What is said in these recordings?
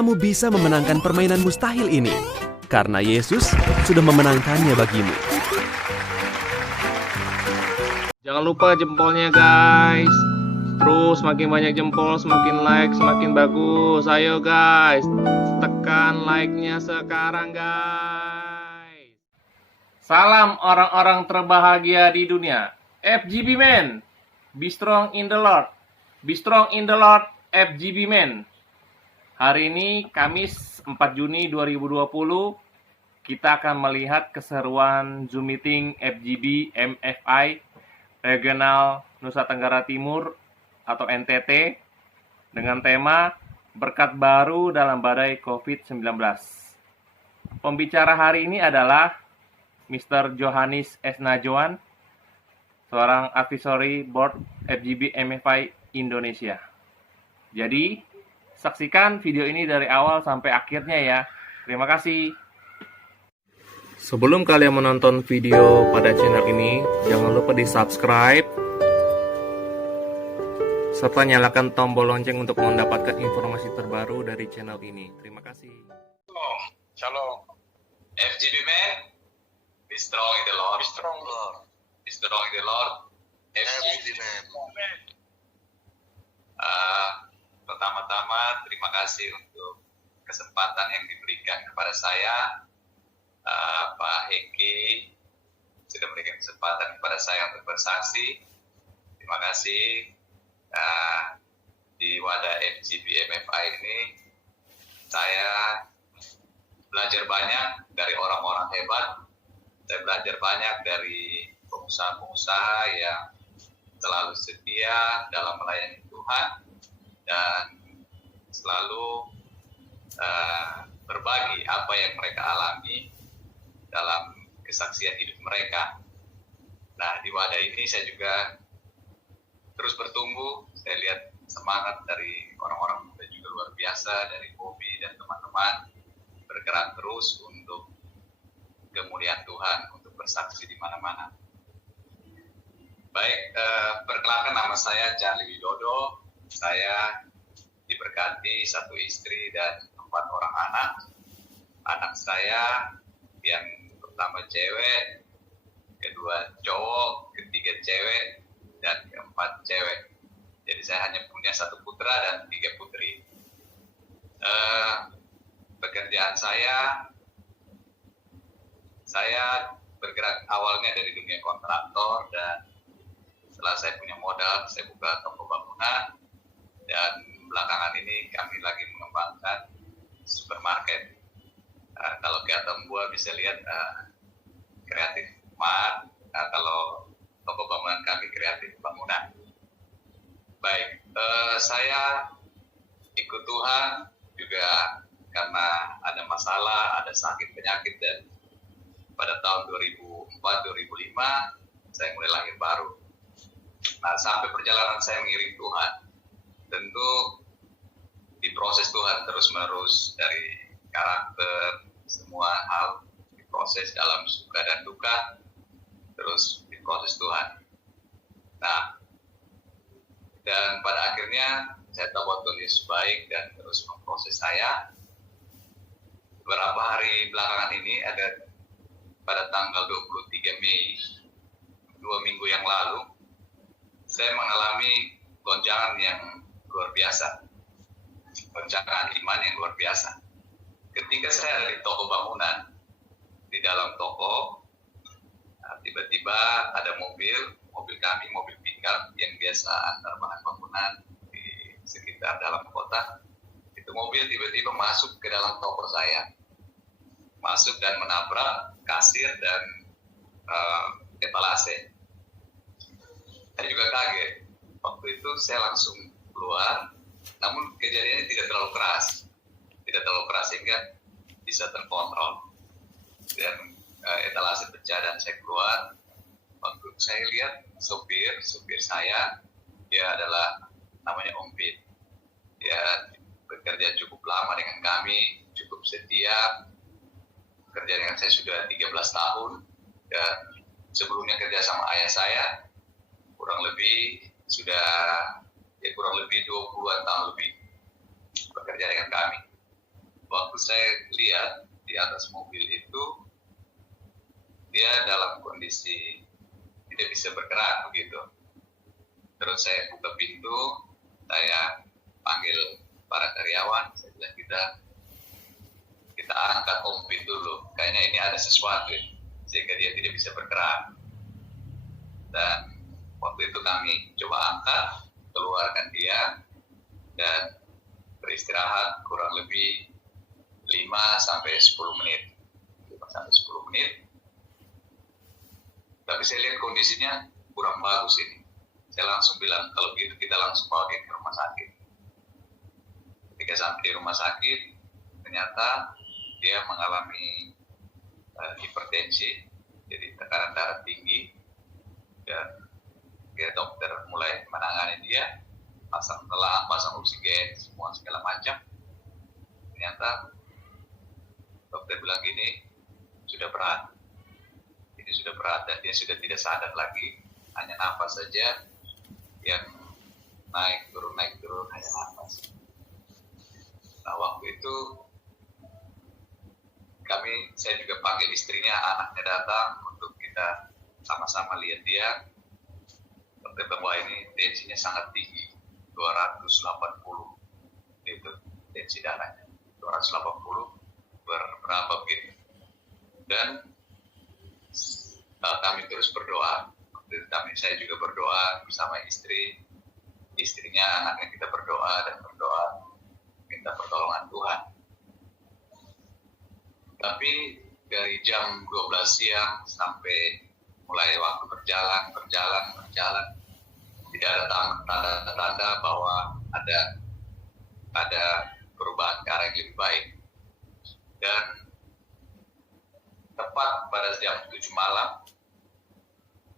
kamu bisa memenangkan permainan mustahil ini. Karena Yesus sudah memenangkannya bagimu. Jangan lupa jempolnya guys. Terus semakin banyak jempol, semakin like, semakin bagus. Ayo guys, tekan like-nya sekarang guys. Salam orang-orang terbahagia di dunia. FGB Men, be strong in the Lord. Be strong in the Lord, FGB Men. Hari ini Kamis 4 Juni 2020, kita akan melihat keseruan Zoom meeting FGB MFI Regional Nusa Tenggara Timur atau NTT dengan tema Berkat Baru dalam Badai COVID-19. Pembicara hari ini adalah Mr. Johannes S. Najoan, seorang advisory board FGB MFI Indonesia. Jadi, saksikan video ini dari awal sampai akhirnya ya. Terima kasih. Sebelum kalian menonton video pada channel ini, jangan lupa di-subscribe serta nyalakan tombol lonceng untuk mendapatkan informasi terbaru dari channel ini. Terima kasih. Shalom. FGB Men, be strong in the Lord. Be strong, Lord. Be strong in the Lord. FGB Men. Pertama-tama, terima kasih untuk kesempatan yang diberikan kepada saya. Pak Hengki sudah memberikan kesempatan kepada saya untuk bersaksi. Terima kasih. Di wadah FGB MFI ini saya belajar banyak dari orang-orang hebat. Saya belajar banyak dari pengusaha-pengusaha yang selalu setia dalam melayani Tuhan dan selalu berbagi apa yang mereka alami dalam kesaksian hidup mereka. Nah, di wadah ini saya juga terus bertumbuh. Saya lihat semangat dari orang-orang muda juga luar biasa, dari Bobby dan teman-teman bergerak terus untuk kemuliaan Tuhan, untuk bersaksi di mana-mana. Baik, perkenalkan, nama saya Charlie Widodo. Saya diberkati 1 istri dan 4 orang anak. Anak saya yang pertama cewek, kedua cowok, ketiga cewek, dan keempat cewek. Jadi saya hanya punya 1 putra dan 3 putri. Pekerjaan saya bergerak awalnya dari dunia kontraktor, dan setelah saya punya modal, saya buka toko bangunan, dan belakangan ini kami lagi mengembangkan supermarket. Kalau ke Atambua bisa lihat kreatif mart. Kalau toko bangunan kami kreatif bangunan. Baik, saya ikut Tuhan juga karena ada masalah, ada sakit penyakit, dan pada tahun 2004-2005 saya mulai lahir baru. Nah, sampai perjalanan saya mengiring Tuhan, tentu diproses Tuhan terus-menerus, dari karakter, semua hal diproses dalam suka dan duka, terus diproses Tuhan. Nah, dan pada akhirnya saya tahu bahwa Tuhan Yesus baik dan terus memproses saya. Beberapa hari belakangan ini, ada pada tanggal 23 Mei, 2 minggu yang lalu, saya mengalami goncangan yang luar biasa, goncangan iman yang luar biasa. Ketika saya ada di toko bangunan, di dalam toko, tiba-tiba ada mobil kami, mobil pick-up yang biasa antar bahan bangunan di sekitar dalam kota. Itu mobil tiba-tiba masuk ke dalam toko saya, masuk dan menabrak kasir dan etalase. Saya juga kaget. Waktu itu saya langsung keluar, namun kejadiannya tidak terlalu keras sehingga bisa terkontrol. Dan etalase pecah dan saya keluar. Waktu saya lihat supir saya, dia adalah namanya Om Pit. Dia bekerja cukup lama dengan kami, cukup setia. Kerja dengan saya sudah 13 tahun, dan sebelumnya kerja sama ayah saya kurang lebih 20-an tahun lebih bekerja dengan kami. waktu saya lihat di atas mobil itu dia dalam kondisi tidak bisa bergerak begitu. Terus saya buka pintu, saya panggil para karyawan, saya bilang kita angkat komplit dulu, kayaknya ini ada sesuatu sehingga dia tidak bisa bergerak. Dan waktu itu kami coba angkat, keluarkan dia dan beristirahat kurang lebih 5-10 menit. 5-10 menit. Tapi saya lihat kondisinya kurang bagus ini. Saya langsung bilang, kalau gitu kita langsung bawa dia ke rumah sakit. Ketika sampai di rumah sakit, ternyata dia mengalami hipertensi, jadi tekanan darah tinggi, dan dokter mulai menangani dia, pasang telang, pasang oksigen, semua segala macam. Ternyata dokter bilang gini, sudah berat. Ini sudah berat dan dia sudah tidak sadar lagi, hanya nafas saja yang naik turun, hanya nafas. Nah, waktu itu saya juga panggil istrinya, anaknya datang untuk kita sama-sama lihat dia. Dokter bahwa ini tensinya sangat tinggi, 280 itu tensi darahnya, 280 berapa begitu. Dan kami terus berdoa. Saya juga berdoa bersama istrinya, anaknya, kita berdoa dan berdoa minta pertolongan Tuhan. Tapi dari jam 12 siang sampai mulai waktu berjalan, tidak ada tanda-tanda bahwa ada perubahan ke arah yang lebih baik. Dan tepat pada jam 7 malam,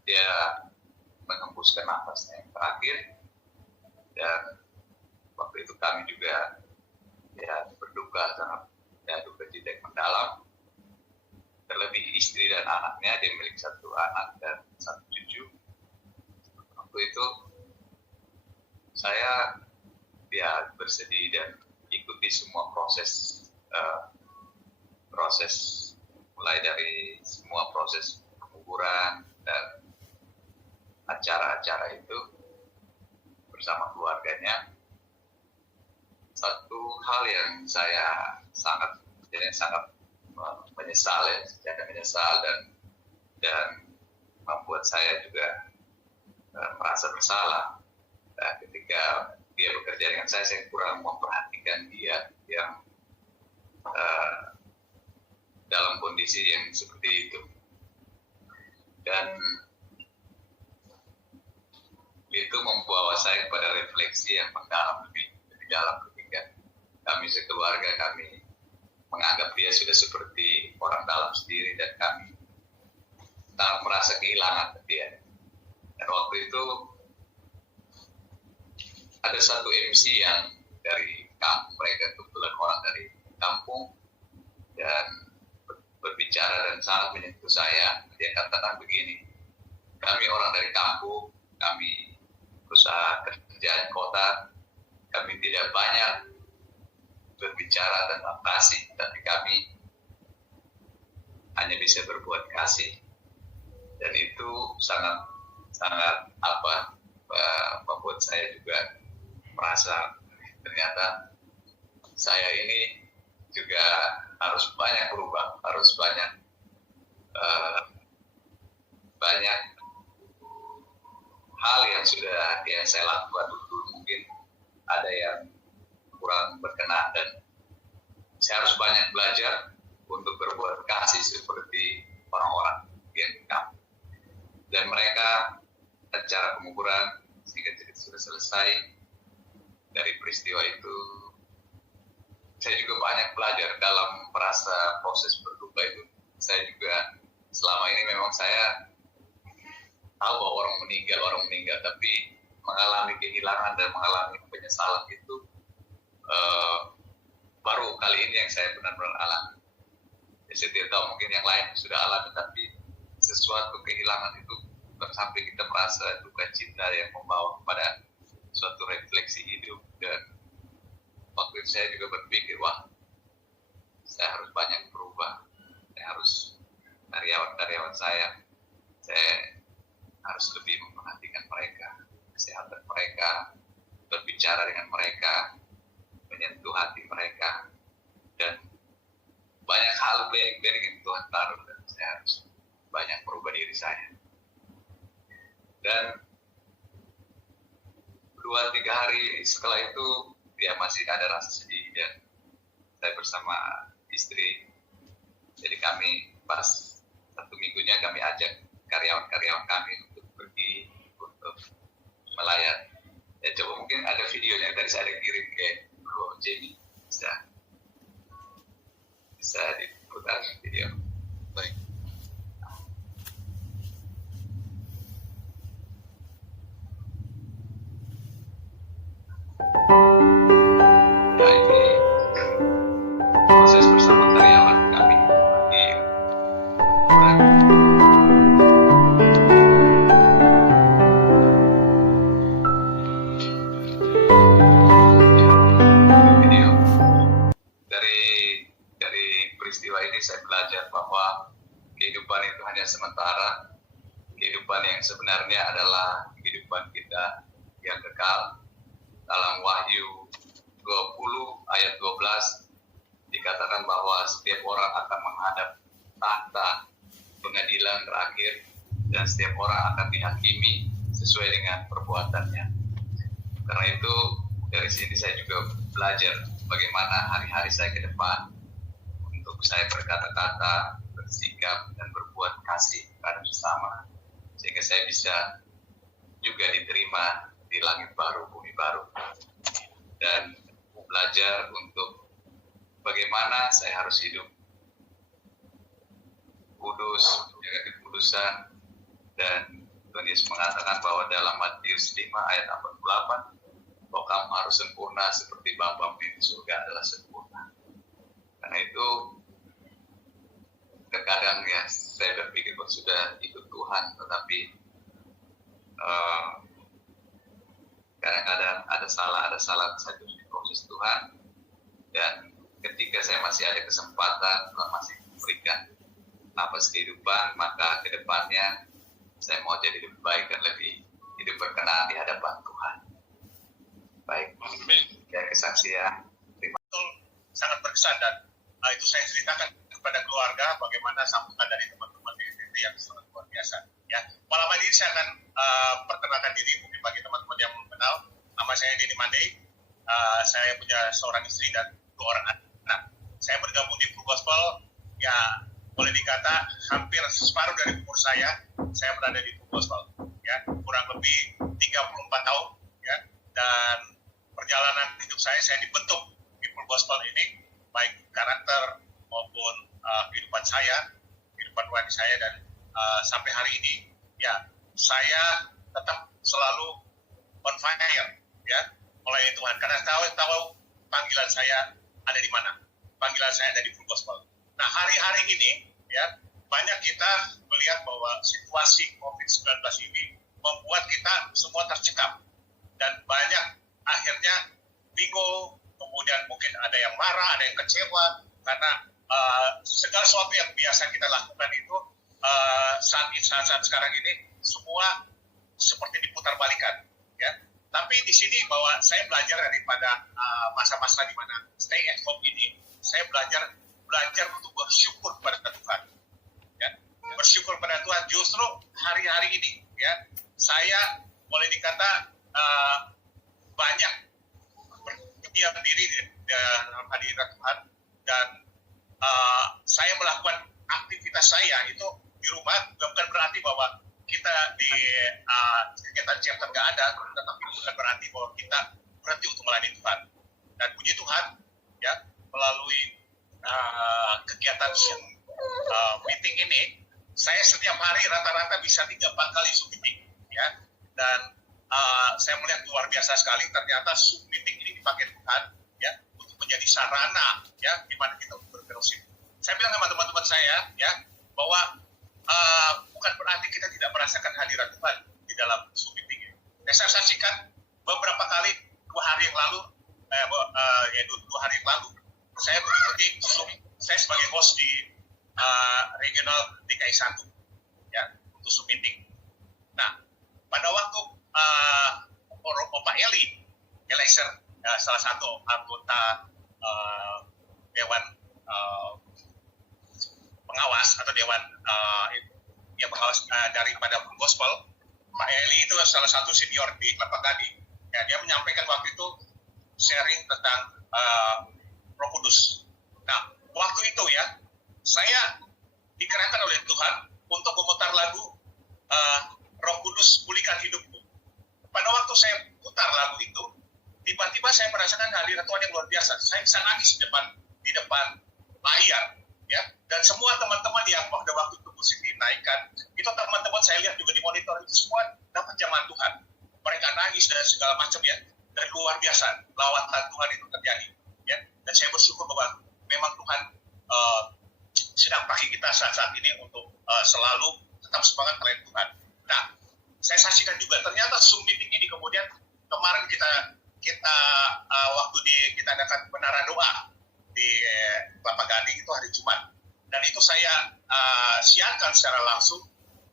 dia menghembuskan nafasnya yang terakhir. Dan waktu itu kami juga berduka sangat, duka cita yang mendalam. Terlebih istri dan anaknya, dia memiliki 1 anak dan 1 cucu. Waktu itu saya bersedih dan ikuti semua proses mulai dari semua proses penguburan dan acara-acara itu bersama keluarganya. Satu hal yang saya sangat menyesal dan membuat saya juga merasa bersalah. Nah, ketika dia bekerja dengan saya kurang memperhatikan dia yang dalam kondisi yang seperti itu. Dan itu membawa saya kepada refleksi yang mendalam, lebih dalam ketika kami sekeluarga, kami menganggap dia sudah seperti orang dalam sendiri dan kami sangat merasa kehilangan dia. Dan waktu itu ada satu MC yang dari kampung, mereka kebetulan orang dari kampung, dan berbicara dan sangat menyentuh saya. Dia katakan begini, kami orang dari kampung, kami berusaha kerja di kota, kami tidak banyak berbicara tentang kasih, tapi kami hanya bisa berbuat kasih. Dan itu sangat membuat saya juga merasa ternyata saya ini juga harus banyak berubah, harus banyak hal yang saya lakukan dulu mungkin ada yang kurang berkenan, dan saya harus banyak belajar untuk berbuat kasih seperti orang-orang yang kamu. Dan mereka acara penguburan sehingga sudah selesai dari peristiwa itu. Saya juga banyak belajar dalam merasa proses berduka itu. Saya juga selama ini memang saya tahu bahwa orang meninggal, tapi mengalami kehilangan dan mengalami penyesalan itu baru kali ini yang saya benar-benar alami. Saya tidak tahu mungkin yang lain sudah alami, tapi sesuatu kehilangan itu sampai kita merasa duka cita yang membawa kepada suatu refleksi hidup. Dan waktu itu saya juga berpikir, wah, kehidupan saya harus lebih memperhatikan mereka, kesehatan mereka, berbicara dengan mereka, menyentuh hati mereka, dan banyak hal baik yang Tuhan taruh, dan saya harus banyak merubah diri saya. Dan 2-3 hari setelah itu ya masih ada rasa sedih, dan saya bersama istri, jadi kami pas 1 minggunya kami ajak karyawan-karyawan kami untuk pergi untuk melayat. Ya coba mungkin ada videonya yang tadi saya kirim ke Bro Jamie, bisa diputar video. Baik. Nah ini proses bersama karyawan kami di video. Dari peristiwa ini saya belajar bahwa kehidupan itu hanya sementara. Kehidupan yang sebenarnya adalah kehidupan kita yang kekal. Dalam Wahyu 20 ayat 12 dikatakan bahwa setiap orang akan menghadap tahta pengadilan terakhir, dan setiap orang akan dihakimi sesuai dengan perbuatannya. Karena itu dari sini saya juga belajar bagaimana hari-hari saya ke depan untuk saya berkata-kata, bersikap, dan berbuat kasih kepada sesama, sehingga saya bisa juga diterima di langit baru, bumi baru. Dan belajar untuk bagaimana saya harus hidup kudus, menjaga kekudusan. Dan Tuhan Yesus mengatakan bahwa dalam Matius 5 ayat 48, bahwa kamu harus sempurna seperti Bapamu yang di surga adalah sempurna. Karena itu terkadang ya saya berpikir bahwa sudah ikut Tuhan, tetapi kadang-kadang ada salah saya terus diproses Tuhan. Dan ketika saya masih ada kesempatan, Tuhan masih memberikan napas kehidupan, maka ke depannya saya mau jadi lebih baik dan lebih hidup berkenan di hadapan Tuhan. Baik, ya kesaksian. Sangat berkesan, dan itu saya ceritakan kepada keluarga bagaimana sambutan dari teman-teman DPT yang sangat luar biasa. Ya, malam hari ini saya akan perkenalkan diri mungkin bagi teman-teman yang mengenal. Nama saya Denny Mandey. Saya punya seorang istri dan 2 orang anak. Saya bergabung di Full Gospel. Ya, boleh dikata hampir separuh dari umur saya berada di Full Gospel. Ya, kurang lebih 34 tahun. Ya, dan perjalanan hidup saya dibentuk di Full Gospel ini, baik karakter maupun kehidupan saya, kehidupan rohani saya, dan sampai hari ini ya saya tetap selalu on fire ya oleh Tuhan, karena tahu panggilan saya ada di mana. Panggilan saya ada di Full Gospel. Nah, hari-hari ini ya banyak kita melihat bahwa situasi COVID-19 ini membuat kita semua tercekam, dan banyak akhirnya bingung, kemudian mungkin ada yang marah, ada yang kecewa, karena segala sesuatu yang biasa kita lakukan itu saat sekarang ini semua seperti diputar balikan, ya. Tapi di sini bahwa saya belajar daripada masa-masa di mana stay at home ini, saya belajar untuk bersyukur pada Tuhan, ya. Bersyukur pada Tuhan. Justru hari-hari ini, ya, saya boleh dikata banyak berdiam diri dalam hadirat Tuhan, dan saya melakukan aktivitas saya itu di rumah. Bukan berarti bahwa kita di kegiatan chapter nggak ada, tetapi bukan berarti bahwa kita berhenti untuk melayani Tuhan. Dan puji Tuhan, ya, melalui kegiatan Zoom meeting ini, saya setiap hari rata-rata bisa 3-4 kali Zoom meeting, ya. Dan saya melihat luar biasa sekali, ternyata Zoom meeting ini dipakai Tuhan, ya, untuk menjadi sarana, ya, di mana kita berfellowship. Saya bilang sama teman-teman saya, ya, bahwa bukan berarti kita tidak merasakan hadirat Tuhan di dalam Zoom meeting ini. Saya saksikan beberapa kali 2 hari yang lalu, 2 hari yang lalu, saya mengikuti Zoom, saya sebagai host di regional DKI 1, untuk Zoom meeting. Nah, pada waktu Pak Eliezer, salah satu anggota Dewan Pengawas atau Dewan pengawas daripada Gospel, Pak Eli itu salah satu senior di Kelapa Gading. Ya, dia menyampaikan waktu itu sharing tentang Roh Kudus. Nah, waktu itu ya, saya digerakkan oleh Tuhan untuk memutar lagu Roh Kudus Pulihkan Hidupku. Pada waktu saya putar lagu itu, tiba-tiba saya merasakan hadirat Tuhan yang luar biasa. Saya bisa nangis di depan layar, ya. Dan semua teman-teman yang pada waktu itu musik dinaikkan, itu teman-teman saya lihat juga di monitor itu semua dapat jamahan Tuhan. Mereka nangis dan segala macam ya. Dan luar biasa lawatan Tuhan itu terjadi, ya. Dan saya bersyukur bahwa memang Tuhan sedang pakai kita saat-saat ini untuk selalu tetap semangat melayani Tuhan. Nah, saya saksikan juga ternyata Zoom meeting ini kemudian kemarin kita waktu kita adakan menara doa di Kelapa Gading itu hari Jumat, dan itu saya siarkan secara langsung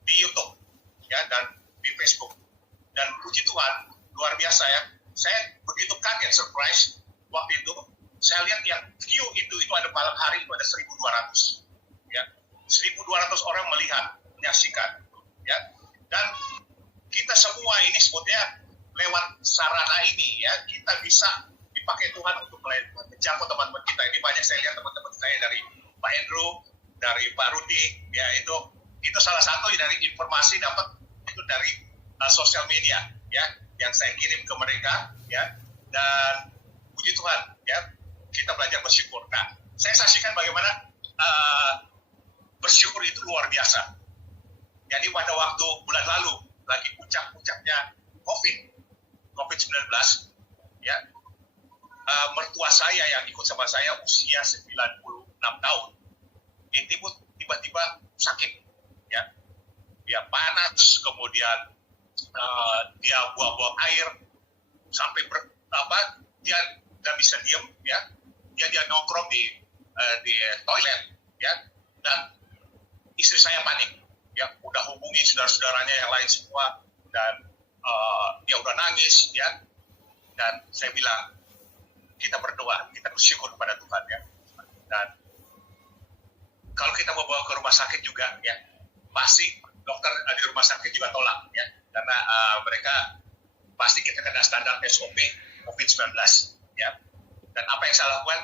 di YouTube ya dan di Facebook, dan puji Tuhan luar biasa ya. Saya begitu kaget, surprise waktu itu saya lihat yang view itu ada malam hari itu ada 1.200 ya, 1.200 orang melihat menyaksikan ya. Dan kita semua ini sebetulnya lewat sarana ini ya, kita bisa dipakai Tuhan untuk menjangkau teman-teman kita. Ini banyak saya lihat teman-teman saya dari Pak Andrew, dari Pak Rudi ya, itu salah satu dari informasi dapat itu dari sosial media ya yang saya kirim ke mereka ya. Dan puji Tuhan ya, kita belajar bersyukur. Nah, saya saksikan bagaimana bersyukur itu luar biasa. Jadi pada waktu bulan lalu lagi puncak-puncaknya COVID-19 ya, mertua saya yang ikut sama saya usia 96 tahun itu tiba-tiba sakit ya, dia panas, kemudian dia buang-buang air sampai dia nggak bisa diem ya, dia nongkrong di toilet ya. Dan istri saya panik ya, udah hubungi saudara-saudaranya yang lain semua, dan dia udah nangis ya. Dan saya bilang kita berdoa, kita bersyukur kepada Tuhan ya. Dan kalau kita mau bawa ke rumah sakit juga ya, pasti dokter di rumah sakit juga tolak ya, karena mereka pasti kita kena standar SOP COVID-19 ya. Dan apa yang saya lakukan,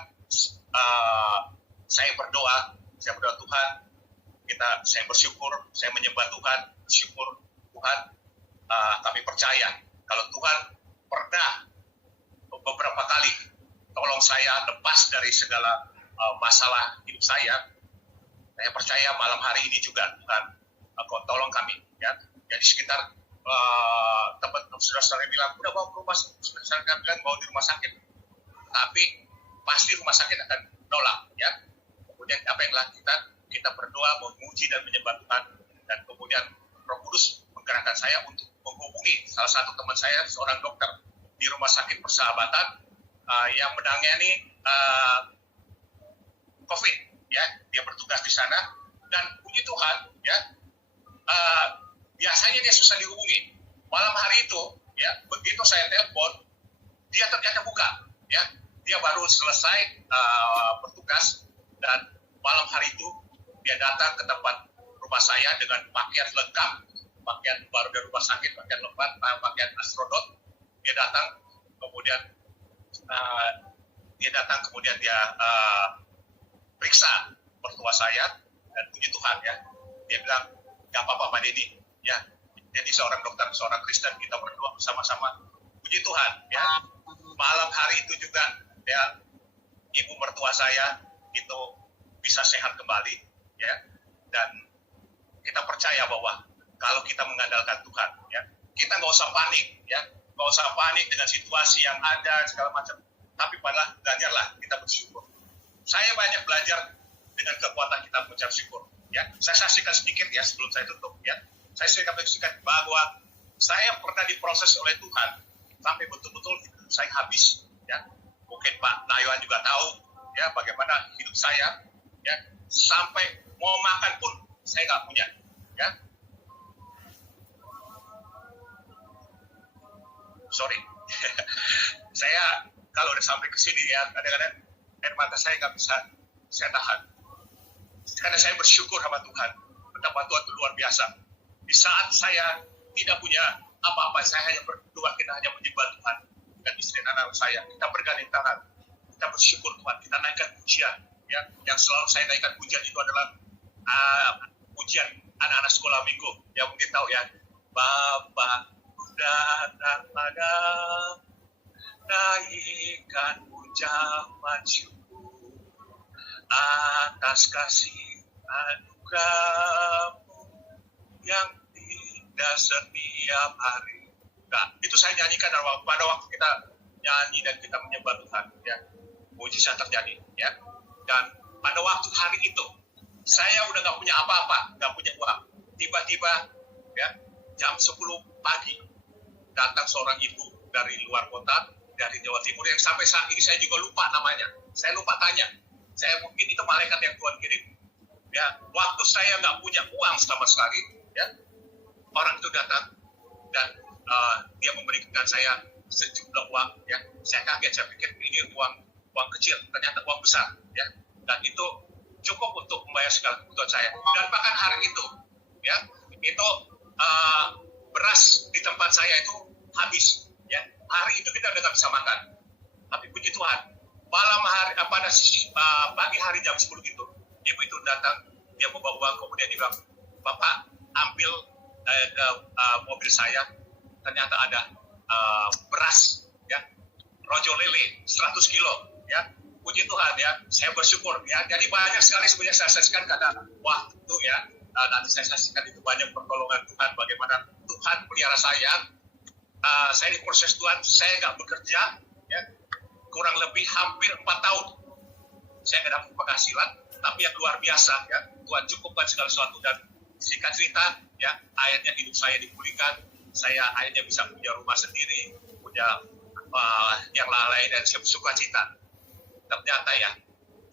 saya berdoa Tuhan, saya bersyukur, saya menyembah Tuhan, bersyukur Tuhan, kami percaya kalau Tuhan pernah beberapa kali tolong saya lepas dari segala masalah hidup saya percaya malam hari ini juga Tuhan akan tolong kami ya. Jadi sekitar teman-teman saudara-saudara bilang udah bawa ke rumah sakit, saya bilang bawa di rumah sakit, tapi pasti rumah sakit akan nolak ya. Kemudian apa yang kita berdoa, memuji dan menyembah Tuhan, dan kemudian Roh Kudus menggerakkan saya untuk menghubungi salah satu teman saya, seorang dokter di Rumah Sakit Persahabatan yang menangani COVID ya, dia bertugas di sana. Dan puji Tuhan ya, biasanya dia susah dihubungi. Malam hari itu ya, begitu saya telepon, dia ternyata buka ya, dia baru selesai bertugas, dan malam hari itu dia datang ke tempat rumah saya dengan pakaian lengkap, pakaian baru dari rumah sakit, pakaian lengkap, pakaian astronot. Dia datang, kemudian dia periksa mertua saya, dan puji Tuhan ya, dia bilang nggak apa-apa Pak Deddy ya. Jadi seorang dokter, seorang Kristen, kita berdoa bersama-sama. Puji Tuhan ya, malam hari itu juga ya, ibu mertua saya itu bisa sehat kembali ya. Dan kita percaya bahwa kalau kita mengandalkan Tuhan ya, kita nggak usah panik ya, nggak usah panik dengan situasi yang ada segala macam, tapi malah belajarlah kita bersyukur. Saya banyak belajar dengan kekuatan kita mengucap syukur ya. Saya saksikan sedikit ya sebelum saya tutup ya. Saya saksikan bahwa saya pernah diproses oleh Tuhan sampai betul-betul hidup saya habis ya. Mungkin Pak Nayuan juga tahu ya bagaimana hidup saya ya, sampai mau makan pun saya nggak punya ya. sorry. Saya kalau udah sampai ke sini ya, kadang-kadang air mata saya nggak bisa saya tahan. Karena saya bersyukur sama Tuhan. Betapa Tuhan itu luar biasa. Di saat saya tidak punya apa-apa, saya hanya berdua, kita hanya menyembah Tuhan. Dan istri dan anak saya, kita bergandeng tangan. Kita bersyukur Tuhan, kita naikkan pujian. Ya, yang selalu saya naikkan pujian itu adalah pujian anak-anak sekolah minggu. Yang mungkin tahu ya, Bapa datang pada naikkan ucapan syukur atas kasih anugerah-Mu yang tidak setiap hari. Nah, itu saya nyanyikan pada waktu kita nyanyi dan kita menyembah Tuhan. Ya, mujizat terjadi. Ya, dan pada waktu hari itu saya udah nggak punya apa-apa, nggak punya uang. Tiba-tiba, ya, jam 10 pagi datang seorang ibu dari luar kota, dari Jawa Timur, yang sampai saat ini saya juga lupa namanya. Saya lupa tanya. Saya mungkin itu malaikat yang Tuhan kirim. Ya, waktu saya nggak punya uang sama sekali, ya, orang itu datang dan dia memberikan saya sejumlah uang. Ya, saya kaget, saya pikir ini uang kecil, ternyata uang besar. Ya, dan itu cukup untuk membayar segala kebutuhan saya. Dan bahkan hari itu, ya, itu beras di tempat saya itu habis. Ya, hari itu kita udah nggak bisa makan. Tapi puji Tuhan, malam hari pada pagi hari jam 10 itu, ibu itu datang, dia membawa uang, kemudian dia bilang, Bapak ambil mobil saya, ternyata ada beras, ya, rojo lele 100 kilo, ya. Puji Tuhan, ya, saya bersyukur, ya. Jadi banyak sekali sebenarnya saya saksikan karena waktu, ya, nanti saya saksikan itu banyak pertolongan Tuhan, bagaimana Tuhan pelihara saya. Saya di proses Tuhan, saya nggak bekerja, ya, kurang lebih hampir 4 tahun. Saya nggak dapat penghasilan, tapi yang luar biasa, ya, Tuhan cukupkan segala sesuatu. Dan singkat cerita, ya, akhirnya hidup saya dipulihkan, saya akhirnya bisa punya rumah sendiri, punya yang lain, dan saya bersuka cita. Ternyata, ya,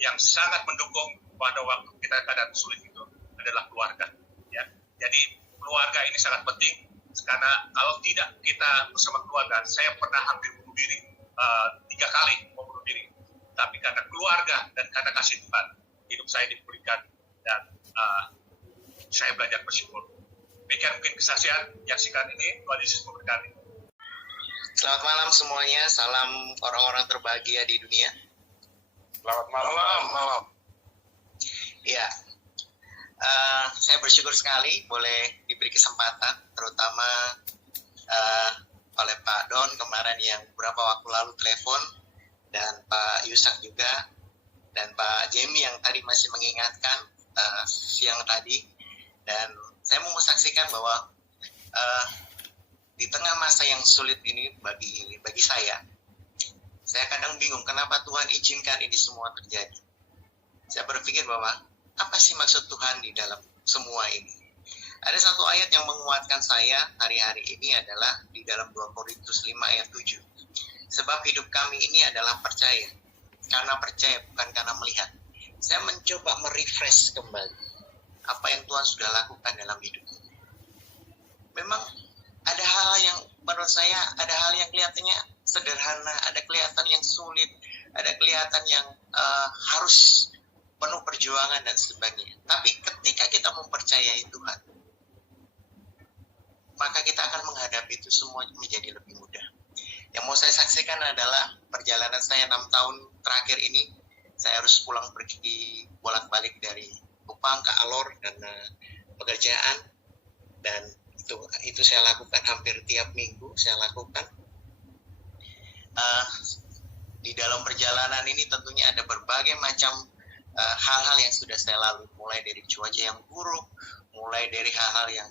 yang sangat mendukung pada waktu kita keadaan sulit itu adalah keluarga. Ya. Jadi keluarga ini sangat penting, karena kalau tidak kita bersama keluarga, saya pernah hampir bunuh diri 3 kali mau bunuh diri. Tapi karena keluarga dan karena kasih Tuhan, hidup saya dipulihkan dan saya belajar bersyukur. Demikian mungkin kesaksian yang singkat ini. Tuhan Yesus memberkati. Selamat malam semuanya, salam orang-orang terbahagia di dunia. Selamat malam. Ya, saya bersyukur sekali boleh diberi kesempatan, terutama oleh Pak Don kemarin yang beberapa waktu lalu telepon, dan Pak Yusak juga, dan Pak Jamie yang tadi masih mengingatkan siang tadi. Dan saya mau mensaksikan bahwa di tengah masa yang sulit ini bagi saya kadang bingung kenapa Tuhan izinkan ini semua terjadi. Saya berpikir bahwa apa sih maksud Tuhan di dalam semua ini? Ada satu ayat yang menguatkan saya hari-hari ini adalah di dalam 2 Korintus 5 ayat 7. Sebab hidup kami ini adalah percaya. Karena percaya, bukan karena melihat. Saya mencoba merefresh kembali apa yang Tuhan sudah lakukan dalam hidup. Memang ada hal yang menurut saya, ada hal yang kelihatannya sederhana, ada kelihatan yang sulit, ada kelihatan yang harus penuh perjuangan dan sebagainya. Tapi ketika kita mempercayai Tuhan, maka kita akan menghadapi itu semua menjadi lebih mudah. Yang mau saya saksikan adalah perjalanan saya 6 tahun terakhir ini. Saya harus pulang pergi bolak-balik dari Kupang ke Alor karena pekerjaan, dan itu saya lakukan hampir tiap minggu. Saya lakukan di dalam perjalanan ini tentunya ada berbagai macam hal-hal yang sudah saya lalui, mulai dari cuaca yang buruk, mulai dari hal-hal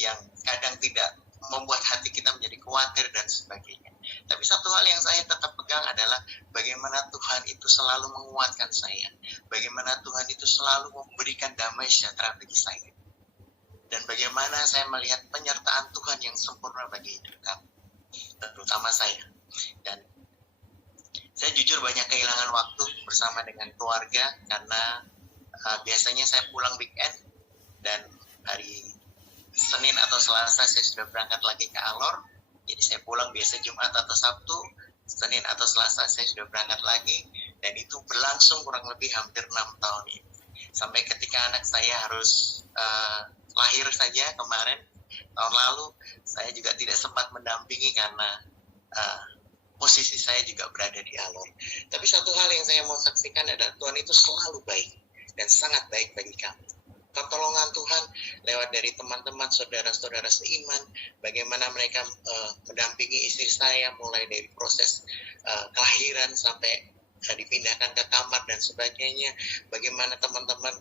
yang kadang tidak membuat hati kita menjadi khawatir dan sebagainya. Tapi satu hal yang saya tetap pegang adalah bagaimana Tuhan itu selalu menguatkan saya, bagaimana Tuhan itu selalu memberikan damai sejahtera bagi saya, dan bagaimana saya melihat penyertaan Tuhan yang sempurna bagi hidup kami, terutama saya. Dan saya jujur banyak kehilangan waktu bersama dengan keluarga karena biasanya saya pulang weekend, dan hari Senin atau Selasa saya sudah berangkat lagi ke Alor. Jadi saya pulang biasa Jumat atau Sabtu, Senin atau Selasa saya sudah berangkat lagi, dan itu berlangsung kurang lebih hampir 6 tahun ini. Sampai ketika anak saya harus lahir saja kemarin, tahun lalu, saya juga tidak sempat mendampingi karena posisi saya juga berada di Alor. Tapi satu hal yang saya mau saksikan adalah Tuhan itu selalu baik dan sangat baik bagi kami. Pertolongan Tuhan lewat dari teman-teman, saudara-saudara seiman, bagaimana mereka mendampingi istri saya mulai dari proses kelahiran sampai dipindahkan ke kamar dan sebagainya, bagaimana teman-teman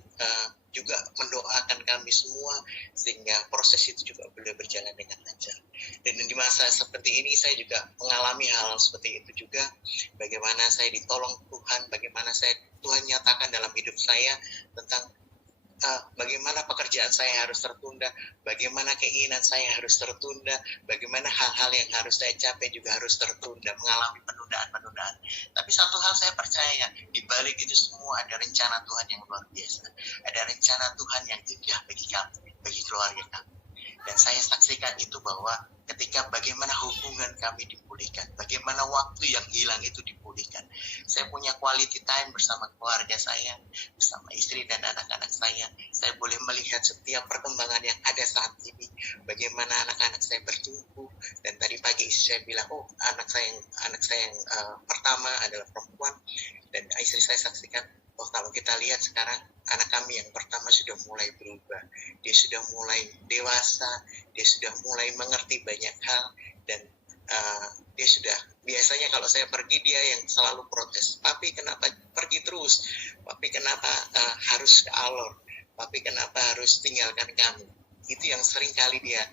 juga mendoakan kami semua sehingga proses itu juga boleh berjalan dengan lancar. Dan di masa seperti ini saya juga mengalami hal seperti itu juga, bagaimana saya ditolong Tuhan, bagaimana Tuhan nyatakan dalam hidup saya tentang bagaimana pekerjaan saya harus tertunda, bagaimana keinginan saya harus tertunda, bagaimana hal-hal yang harus saya capai juga harus tertunda, mengalami penundaan-penundaan. Tapi satu hal saya percaya, di balik itu semua ada rencana Tuhan yang luar biasa. Ada rencana Tuhan yang indah bagi kami, bagi keluarga kami. Dan saya saksikan itu bahwa ketika bagaimana hubungan kami dipulihkan, bagaimana waktu yang hilang itu dipulihkan. Saya punya quality time bersama keluarga saya, bersama istri dan anak-anak saya. Saya boleh melihat setiap perkembangan yang ada saat ini, bagaimana anak-anak saya bertumbuh. Dan tadi pagi istri saya bilang, oh anak saya yang pertama adalah perempuan, dan istri saya saksikan, oh kalau kita lihat sekarang anak kami yang pertama sudah mulai berubah, dia sudah mulai dewasa, dia sudah mulai mengerti banyak hal, dan dia sudah, biasanya kalau saya pergi dia yang selalu protes, papi kenapa pergi terus, papi kenapa harus ke Alor, papi kenapa harus tinggalkan kami. Itu yang sering kali dia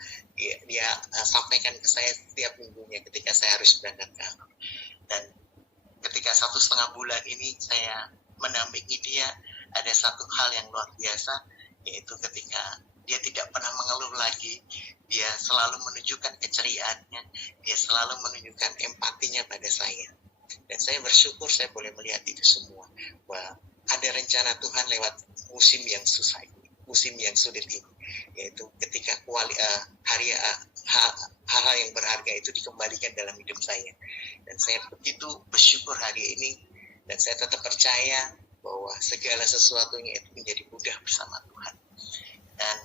sampaikan ke saya setiap minggunya ketika saya harus berangkat ke Alor. Dan ketika 1,5 bulan ini saya mendampingi dia, ada satu hal yang luar biasa, yaitu ketika dia tidak pernah mengeluh lagi, dia selalu menunjukkan keceriaannya, dia selalu menunjukkan empatinya pada saya. Dan saya bersyukur saya boleh melihat itu semua, bahwa ada rencana Tuhan lewat musim yang susah ini, musim yang sulit ini, yaitu ketika hal-hal yang berharga itu dikembalikan dalam hidup saya. Dan saya begitu bersyukur hari ini, dan saya tetap percaya bahwa segala sesuatunya itu menjadi mudah bersama Tuhan. Dan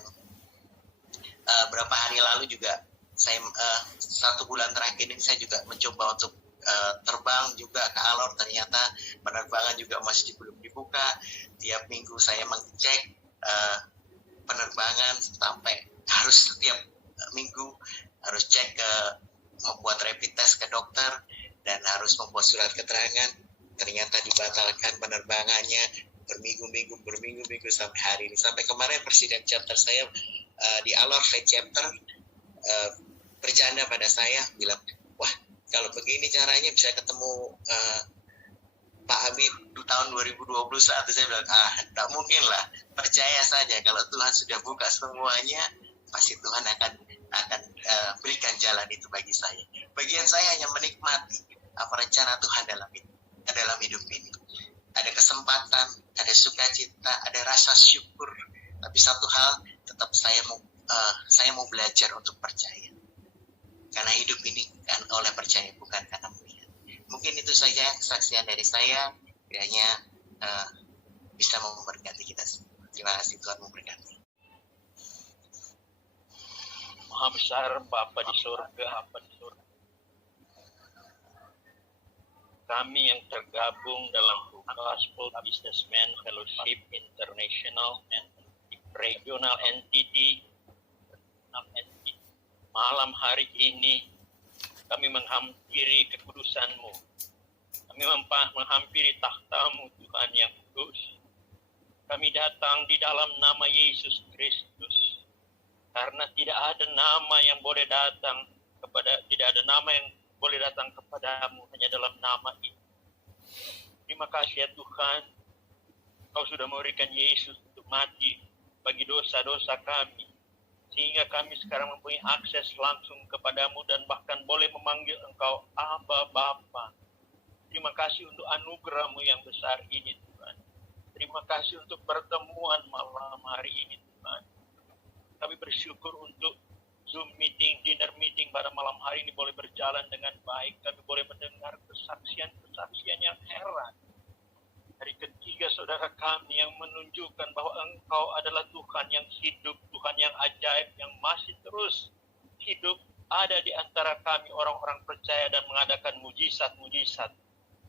berapa hari lalu juga saya 1 bulan terakhir ini saya juga mencoba untuk terbang juga ke Alor. Ternyata penerbangan juga masih belum dibuka. Tiap minggu saya mengecek penerbangan sampai harus setiap minggu harus cek membuat rapid test ke dokter dan harus membuat surat keterangan. Ternyata dibatalkan penerbangannya berminggu-minggu sampai hari ini. Sampai kemarin presiden chapter saya di Alor Faith Chapter bercanda pada saya, bilang, wah kalau begini caranya bisa ketemu Pak Habib tahun 2021. Saya bilang, tak mungkin lah, percaya saja kalau Tuhan sudah buka semuanya, pasti Tuhan akan berikan jalan itu bagi saya. Bagian saya hanya menikmati apa rencana Tuhan dalam hidup ini. Ada kesempatan, ada sukacita, ada rasa syukur. Tapi satu hal, tetap saya mau belajar untuk percaya. Karena hidup ini kan oleh percaya, bukan karena melihat. Mungkin itu saja kesaksian dari saya. Kiranya bisa memberkati kita semua. Terima kasih, Tuhan memberkati. Maha besar Bapa di surga, kami yang tergabung dalam Gospel Businessman Fellowship International and Regional Entity, malam hari ini kami menghampiri kekudusan-Mu, kami menghampiri tahta-Mu Tuhan yang kudus. Kami datang di dalam nama Yesus Kristus, karena tidak ada nama yang boleh datang kepadamu hanya dalam nama ini. Terima kasih ya Tuhan, Kau sudah memberikan Yesus untuk mati bagi dosa-dosa kami, sehingga kami sekarang mempunyai akses langsung kepadamu dan bahkan boleh memanggil Engkau Aba Bapa. Terima kasih untuk anugerah-Mu yang besar ini Tuhan. Terima kasih untuk pertemuan malam hari ini Tuhan. Kami bersyukur untuk Zoom meeting, dinner meeting pada malam hari ini boleh berjalan dengan baik. Kami boleh mendengar kesaksian-kesaksian yang heran dari ketiga saudara kami yang menunjukkan bahwa Engkau adalah Tuhan yang hidup, Tuhan yang ajaib, yang masih terus hidup ada di antara kami orang-orang percaya dan mengadakan mujizat-mujizat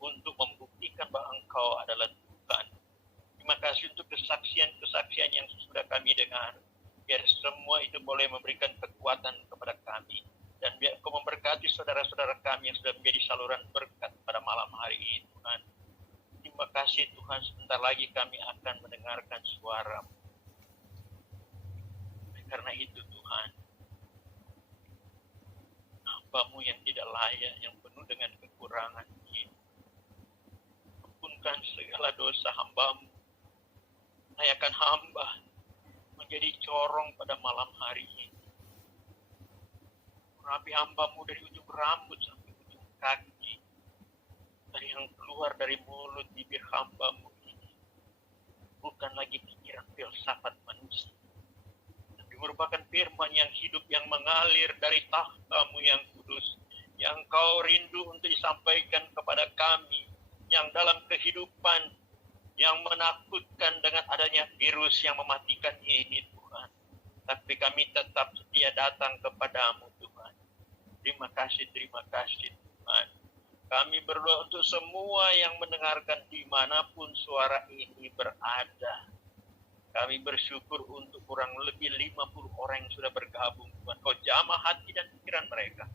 untuk membuktikan bahwa Engkau adalah Tuhan. Terima kasih untuk kesaksian-kesaksian yang sudah kami dengar. Biar semua itu boleh memberikan kekuatan kepada kami. Dan biar Engkau memberkati saudara-saudara kami yang sudah menjadi saluran berkat pada malam hari ini, Tuhan. Terima kasih Tuhan, sebentar lagi kami akan mendengarkan suara-Mu. Karena itu Tuhan, hamba-Mu yang tidak layak, yang penuh dengan kekurangan ini, ampunkan segala dosa hamba-Mu. Layakan hamba menjadi corong pada malam hari ini. Rapi hamba-Mu dari ujung rambut sampai ujung kaki, dari yang keluar dari mulut bibir hamba-Mu ini bukan lagi pikiran filsafat manusia, tapi merupakan firman yang hidup yang mengalir dari tahta-Mu yang kudus, yang Kau rindu untuk disampaikan kepada kami yang dalam kehidupan yang menakutkan dengan adanya virus yang mematikan ini Tuhan. Tapi kami tetap setia datang kepadamu Tuhan. Terima kasih Tuhan. Kami berdoa untuk semua yang mendengarkan dimanapun suara ini berada. Kami bersyukur untuk kurang lebih 50 orang yang sudah bergabung Tuhan. Kau jamah hati dan pikiran mereka,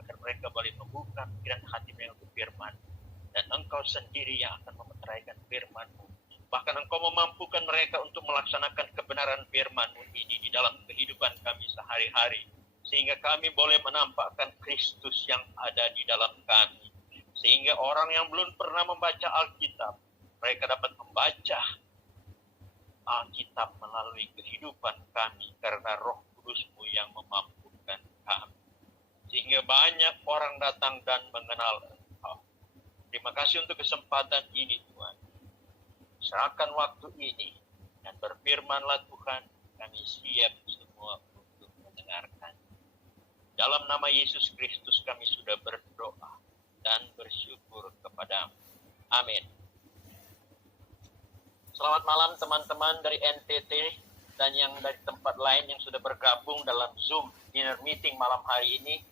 agar mereka boleh membuka pikiran hati mereka untuk firman. Dan Engkau sendiri yang akan memeteraikan firman-Mu. Bahkan Engkau memampukan mereka untuk melaksanakan kebenaran firman-Mu ini di dalam kehidupan kami sehari-hari. Sehingga kami boleh menampakkan Kristus yang ada di dalam kami. Sehingga orang yang belum pernah membaca Alkitab, mereka dapat membaca Alkitab melalui kehidupan kami. Karena Roh Kudus-Mu yang memampukan kami. Sehingga banyak orang datang dan mengenal Engkau. Terima kasih untuk kesempatan ini Tuhan. Serahkan waktu ini dan berfirmanlah Tuhan, kami siap semua untuk mendengarkan. Dalam nama Yesus Kristus kami sudah berdoa dan bersyukur kepadamu. Amin. Selamat malam teman-teman dari NTT dan yang dari tempat lain yang sudah bergabung dalam Zoom dinner meeting malam hari ini.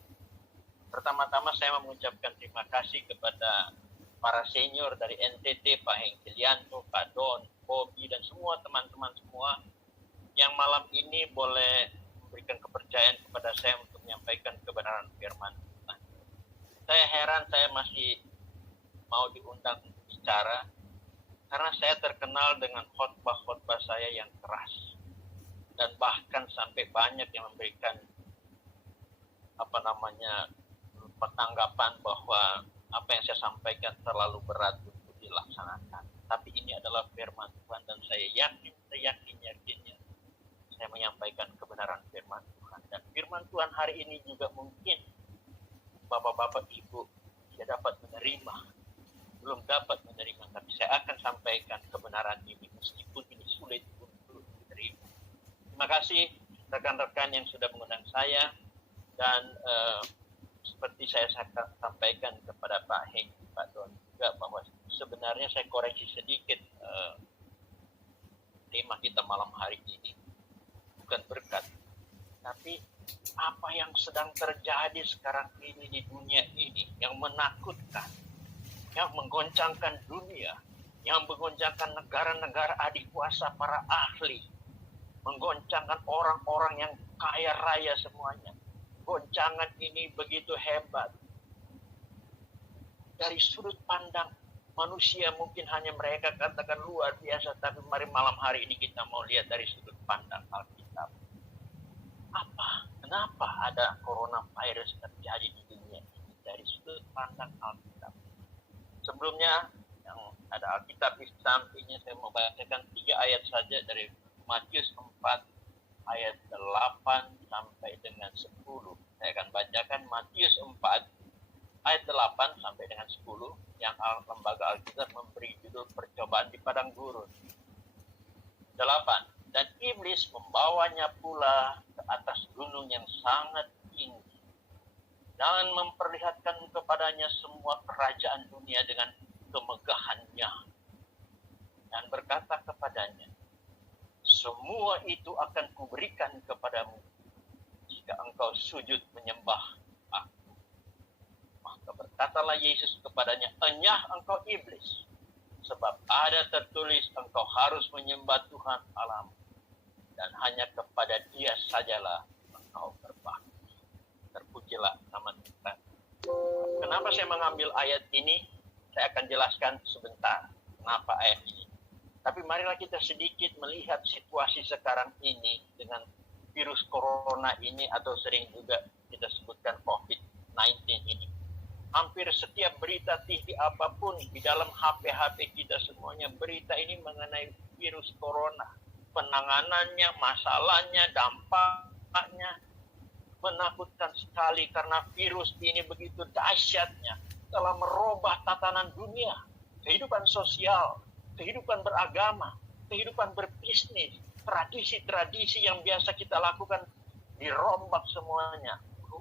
Pertama-tama saya mengucapkan terima kasih kepada para senior dari NTT, Pak Hengkilianto, Pak Don, Bobby, dan semua teman-teman semua yang malam ini boleh memberikan kepercayaan kepada saya untuk menyampaikan kebenaran firman Tuhan. Saya heran saya masih mau diundang untuk bicara, karena saya terkenal dengan khotbah-khotbah saya yang keras. Dan bahkan sampai banyak yang memberikan tanggapan bahwa apa yang saya sampaikan terlalu berat untuk dilaksanakan. Tapi ini adalah firman Tuhan dan saya yakinnya saya menyampaikan kebenaran firman Tuhan. Dan firman Tuhan hari ini juga mungkin Bapak-bapak Ibu tidak dapat menerima, belum dapat menerima, tapi saya akan sampaikan kebenaran ini meskipun ini sulit untuk diterima. Terima kasih rekan-rekan yang sudah mengundang saya dan seperti saya sampaikan kepada Pak Heng, Pak Don juga bahwa sebenarnya saya koreksi sedikit tema kita malam hari ini bukan berkat, tapi apa yang sedang terjadi sekarang ini di dunia ini yang menakutkan, yang menggoncangkan dunia, yang menggoncangkan negara-negara adikuasa para ahli, menggoncangkan orang-orang yang kaya raya semuanya. Goncangan ini begitu hebat. Dari sudut pandang manusia mungkin hanya mereka katakan luar biasa, tapi mari malam hari ini kita mau lihat dari sudut pandang Alkitab. Kenapa ada coronavirus terjadi di dunia ini dari sudut pandang Alkitab? Sebelumnya yang ada Alkitab di sampingnya, saya mau bacakan 3 ayat saja dari Matius 4 ayat 8 sampai dengan 10. Saya akan bacakan Matius 4 ayat 8 sampai dengan 10 yang Lembaga Alkitab memberi judul percobaan di padang gurun. 8. Dan iblis membawanya pula ke atas gunung yang sangat tinggi dan memperlihatkan kepadanya semua kerajaan dunia dengan kemegahannya. Dan berkata kepadanya, semua itu akan kuberikan kepadamu jika engkau sujud menyembah aku. Maka berkatalah Yesus kepadanya, enyah engkau iblis, sebab ada tertulis engkau harus menyembah Tuhan Allahmu, dan hanya kepada Dia sajalah engkau berbakti. Terpujilah nama Tuhan. Kenapa saya mengambil ayat ini? Saya akan jelaskan sebentar kenapa ayat ini. Tapi marilah kita sedikit melihat situasi sekarang ini dengan virus corona ini, atau sering juga kita sebutkan COVID-19 ini. Hampir setiap berita TV apapun di dalam HP kita semuanya, berita ini mengenai virus corona. Penanganannya, masalahnya, dampaknya menakutkan sekali karena virus ini begitu dahsyatnya telah merubah tatanan dunia, kehidupan sosial, kehidupan beragama, kehidupan berbisnis, tradisi-tradisi yang biasa kita lakukan dirombak semuanya.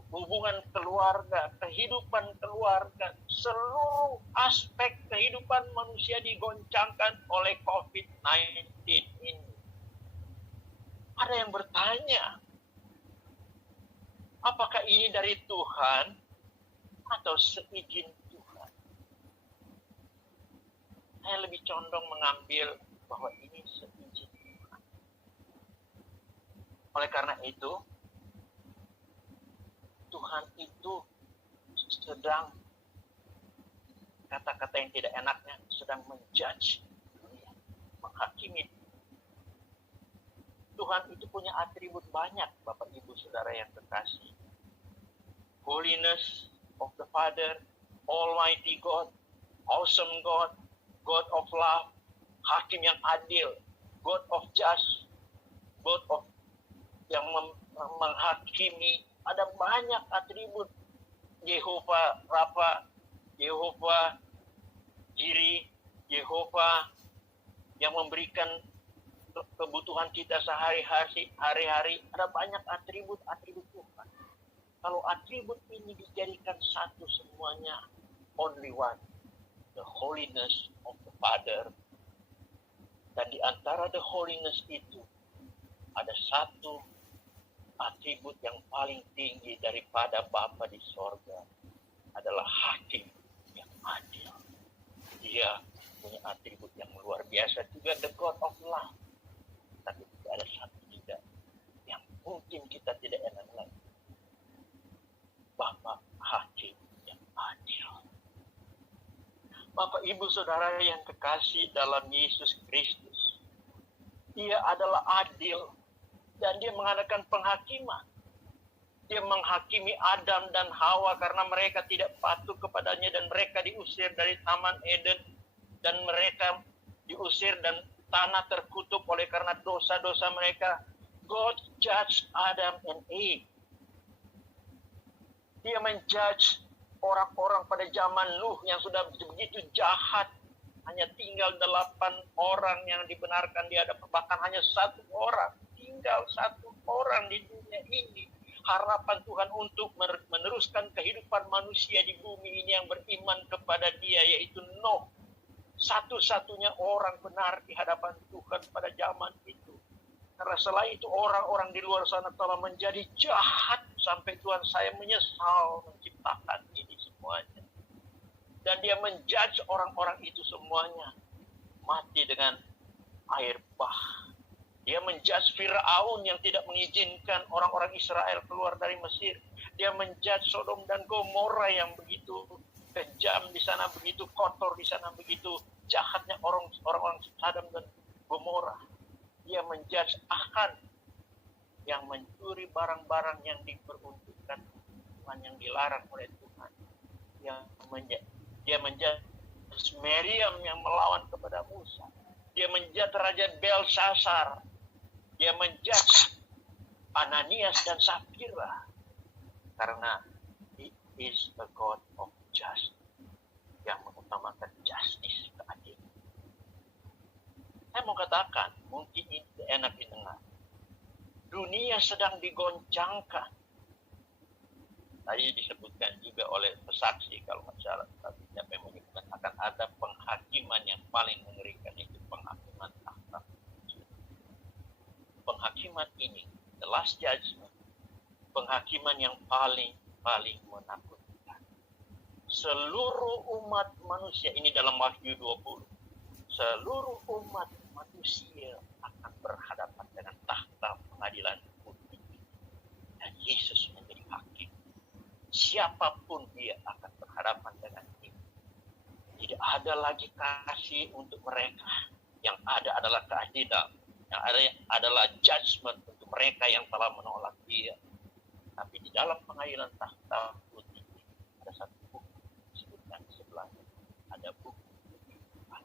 Hubungan keluarga, kehidupan keluarga, seluruh aspek kehidupan manusia digoncangkan oleh COVID-19 ini. Ada yang bertanya, apakah ini dari Tuhan atau seizin Tuhan? Saya lebih condong mengambil bahwa ini seizin Tuhan. Oleh karena itu, Tuhan itu sedang, kata-kata yang tidak enaknya, sedang menjudge dunia, menghakimi. Tuhan itu punya atribut banyak, Bapak Ibu Saudara yang terkasih. Holiness of the Father, Almighty God, Awesome God, God of Love, Hakim yang adil, God of Just, God of yang menghakimi. Ada banyak atribut. Yehovah Rafa, Yehovah Jiri, Yehovah yang memberikan kebutuhan kita sehari-hari. Ada banyak atribut Tuhan. Kalau atribut ini dijadikan satu semuanya, only one, the holiness of the Father. Dan di antara the holiness itu ada satu atribut yang paling tinggi daripada Bapa di sorga, adalah hakim yang adil. Dia punya atribut yang luar biasa juga, the God of Love. Tapi tidak ada satu juga yang mungkin kita tidak enak lagi. Bapa hakim yang adil. Bapak Ibu Saudara yang kekasih dalam Yesus Kristus, Dia adalah adil dan Dia mengadakan penghakiman. Dia menghakimi Adam dan Hawa karena mereka tidak patuh kepadanya dan mereka diusir dari Taman Eden, dan mereka diusir dan tanah terkutuk oleh karena dosa-dosa mereka. God judged Adam and Eve. Dia menjudge orang-orang pada zaman Nuh yang sudah begitu jahat. Hanya tinggal 8 orang yang dibenarkan di hadapan, bahkan hanya 1 orang. Tinggal 1 orang di dunia ini. Harapan Tuhan untuk meneruskan kehidupan manusia di bumi ini yang beriman kepada Dia, yaitu Nuh. Satu-satunya orang benar di hadapan Tuhan pada zaman itu. Karena selain itu orang-orang di luar sana telah menjadi jahat sampai Tuhan saya menyesal menciptakan ini semuanya. Dan Dia menjudge orang-orang itu semuanya mati dengan air bah. Dia menjudge Firaun yang tidak mengizinkan orang-orang Israel keluar dari Mesir. Dia menjudge Sodom dan Gomora yang begitu kejam di sana, begitu kotor di sana, begitu jahatnya orang-orang Sodom dan Gomora. Dia menjudge Achan yang mencuri barang-barang yang diperuntukkan Tuhan, yang dilarang oleh Tuhan. Dia menjudge Miriam yang melawan kepada Musa. Dia menjudge Raja Belshazzar. Dia menjudge Ananias dan Sapphira. Karena He is a God of justice, yang mengutamakan justice, keadilan. Saya mau katakan, mungkin ini enak didengar. Dunia sedang digoncangkan. Tadi disebutkan juga oleh pesaksi kalau masalah tapi siapa yang menyebutkan akan ada penghakiman yang paling mengerikan, itu penghakiman takhta. Penghakiman ini, the last judgment, penghakiman yang paling menakutkan. Seluruh umat manusia, ini dalam Wahyu 20, seluruh umat manusia akan berhadapan dengan takhta pengadilan putih. Dan Yesus menjadi hakim. Siapapun dia akan berhadapan dengan ini. Tidak ada lagi kasih untuk mereka. Yang ada adalah keadilan. Yang ada adalah judgment untuk mereka yang telah menolak dia. Tapi di dalam pengadilan takhta putih ada satu buku disebutkan di sebelahnya. Ada buku kehidupan.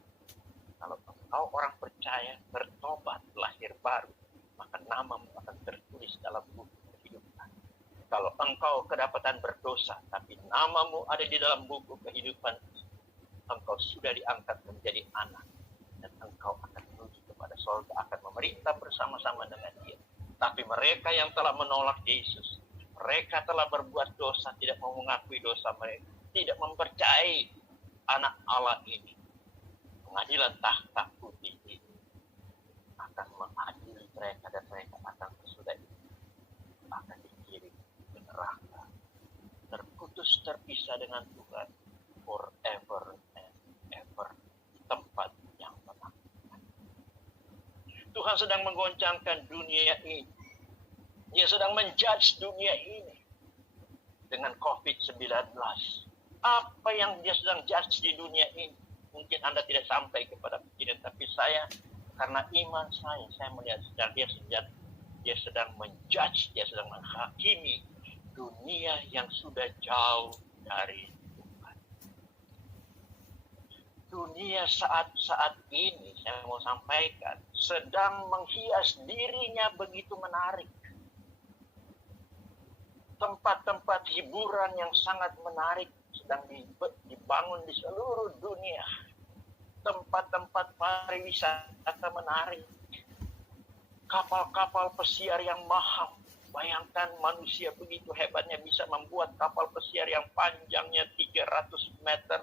Kalau engkau orang percaya bertobat lahir baru, maka namamu akan tertulis dalam buku kehidupan. Kalau engkau kedapatan berdosa, tapi namamu ada di dalam buku kehidupan, engkau sudah diangkat menjadi anak. Dan engkau akan menuju kepada surga, akan memerintah bersama-sama dengan dia. Tapi mereka yang telah menolak Yesus, mereka telah berbuat dosa, tidak mau mengakui dosa mereka, tidak mempercayai anak Allah ini. Pengadilan takhta putih ini akan mengadili mereka dan mereka akan sesudah itu akan dikirim ke neraka, terputus terpisah dengan Tuhan forever and ever di tempat yang menakutkan. Tuhan sedang menggoncangkan dunia ini. Dia sedang menjudge dunia ini dengan COVID-19. Apa yang dia sedang judge di dunia ini? Mungkin Anda tidak sampai kepada pikiran, tapi saya, karena iman saya melihat dia sedang menjudge, dia sedang menghakimi dunia yang sudah jauh dari Tuhan. Dunia saat ini, saya mau sampaikan, sedang menghias dirinya begitu menarik. Tempat-tempat hiburan yang sangat menarik sedang dibangun di seluruh dunia. Tempat-tempat pariwisata menarik. Kapal-kapal pesiar yang mahal. Bayangkan manusia begitu hebatnya bisa membuat kapal pesiar yang panjangnya 300 meter.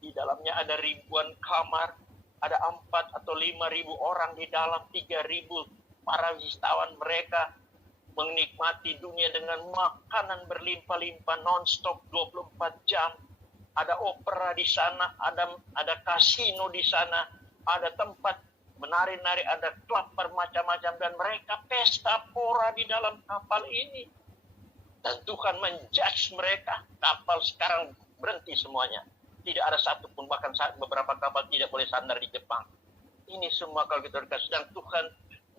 Di dalamnya ada ribuan kamar. Ada 4 atau 5.000 orang di dalam, 3.000 para wisatawan mereka menikmati dunia dengan makanan berlimpah-limpah non-stop 24 jam. Ada opera di sana, ada kasino di sana, ada tempat menari-nari, ada klub bermacam-macam, dan mereka pesta pora di dalam kapal ini. Dan Tuhan menjudge mereka. Kapal sekarang berhenti semuanya. Tidak ada satupun, bahkan beberapa kapal tidak boleh sandar di Jepang. Ini semua kalau kita dikasih, dan Tuhan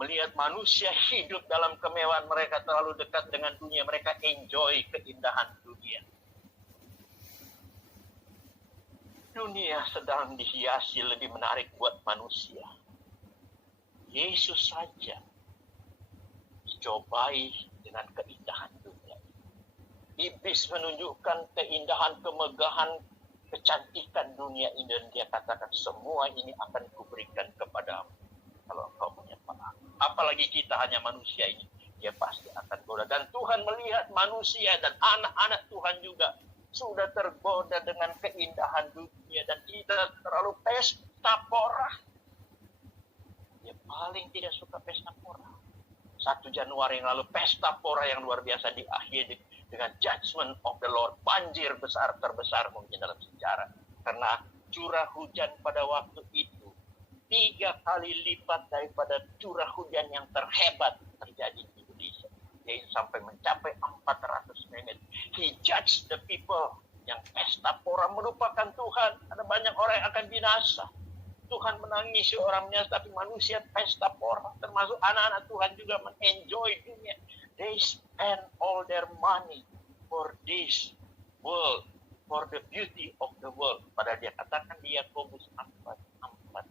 melihat manusia hidup dalam kemewahan mereka, terlalu dekat dengan dunia, mereka enjoy keindahan dunia. Dunia sedang dihiasi lebih menarik buat manusia. Yesus saja dicobai dengan keindahan dunia. Iblis menunjukkan keindahan, kemegahan, kecantikan dunia ini, dan dia katakan semua ini akan kuberikan kepadamu kalau engkau menyembah. Apalagi kita hanya manusia ini, dia pasti akan goda. Dan Tuhan melihat manusia dan anak-anak Tuhan juga sudah tergoda dengan keindahan dunia, dan kita terlalu pesta pora. Dia paling tidak suka pesta pora. 1 Januari yang lalu pesta pora yang luar biasa diakhiri dengan judgment of the Lord, banjir besar terbesar mungkin dalam sejarah, karena curah hujan pada waktu itu 3 kali lipat daripada curah hujan yang terhebat terjadi di Indonesia. Dia sampai mencapai 400 mm. He judged the people yang pesta pora melupakan Tuhan. Ada banyak orang yang akan binasa. Tuhan menangisi orang binasa, tapi manusia pesta pora. Termasuk anak-anak Tuhan juga menenjoy dunia. They spend all their money for this world, for the beauty of the world. Padahal dia katakan di Yakobus 4:4.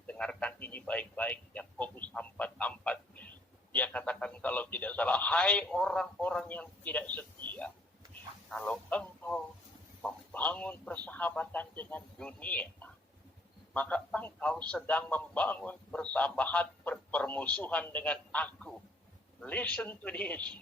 Dengarkan ini baik-baik, Yakobus 4:4. Dia katakan kalau tidak salah, hai orang-orang yang tidak setia, kalau engkau membangun persahabatan dengan dunia, maka engkau sedang membangun bersahabat, permusuhan dengan aku. Listen to this.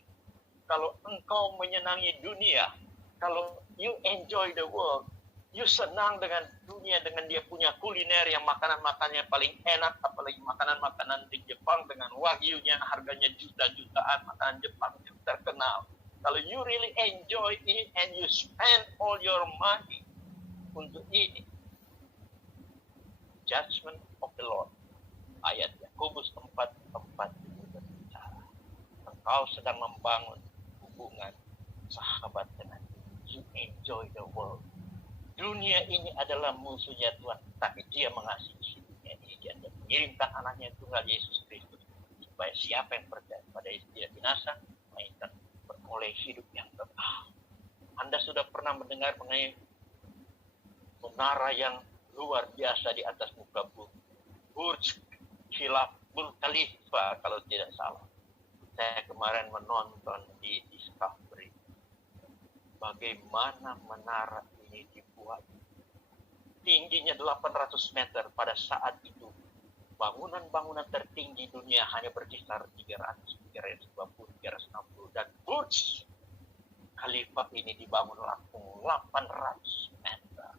Kalau engkau menyenangi dunia, kalau you enjoy the world, you senang dengan dunia, dengan dia punya kuliner yang makanan-makanannya paling enak, apalagi makanan-makanan di Jepang dengan wagyunya harganya juta-jutaan, makanan Jepang yang terkenal. Kalau you really enjoy it and you spend all your money untuk ini, judgment of the Lord. Ayat Yakobus 4:4 berbicara. Engkau sedang membangun hubungan sahabat dengan you enjoy the world. Dunia ini adalah musuhnya Tuhan, tapi dia mengasihi dunia ini. Dia mengirimkan anaknya tunggal Yesus Kristus supaya siapa yang percaya pada Yesus tidak binasa, melainkan beroleh hidup yang kekal. Anda sudah pernah mendengar mengenai menara yang luar biasa di atas muka bumi, Burj Khalifa kalau tidak salah. Saya kemarin menonton di Discovery bagaimana menara ini dibuat. Tingginya 800 meter pada saat itu. Bangunan-bangunan tertinggi dunia hanya berkisar 300, 350, 360. Dan Burj Khalifa ini dibangun langsung 800 meter.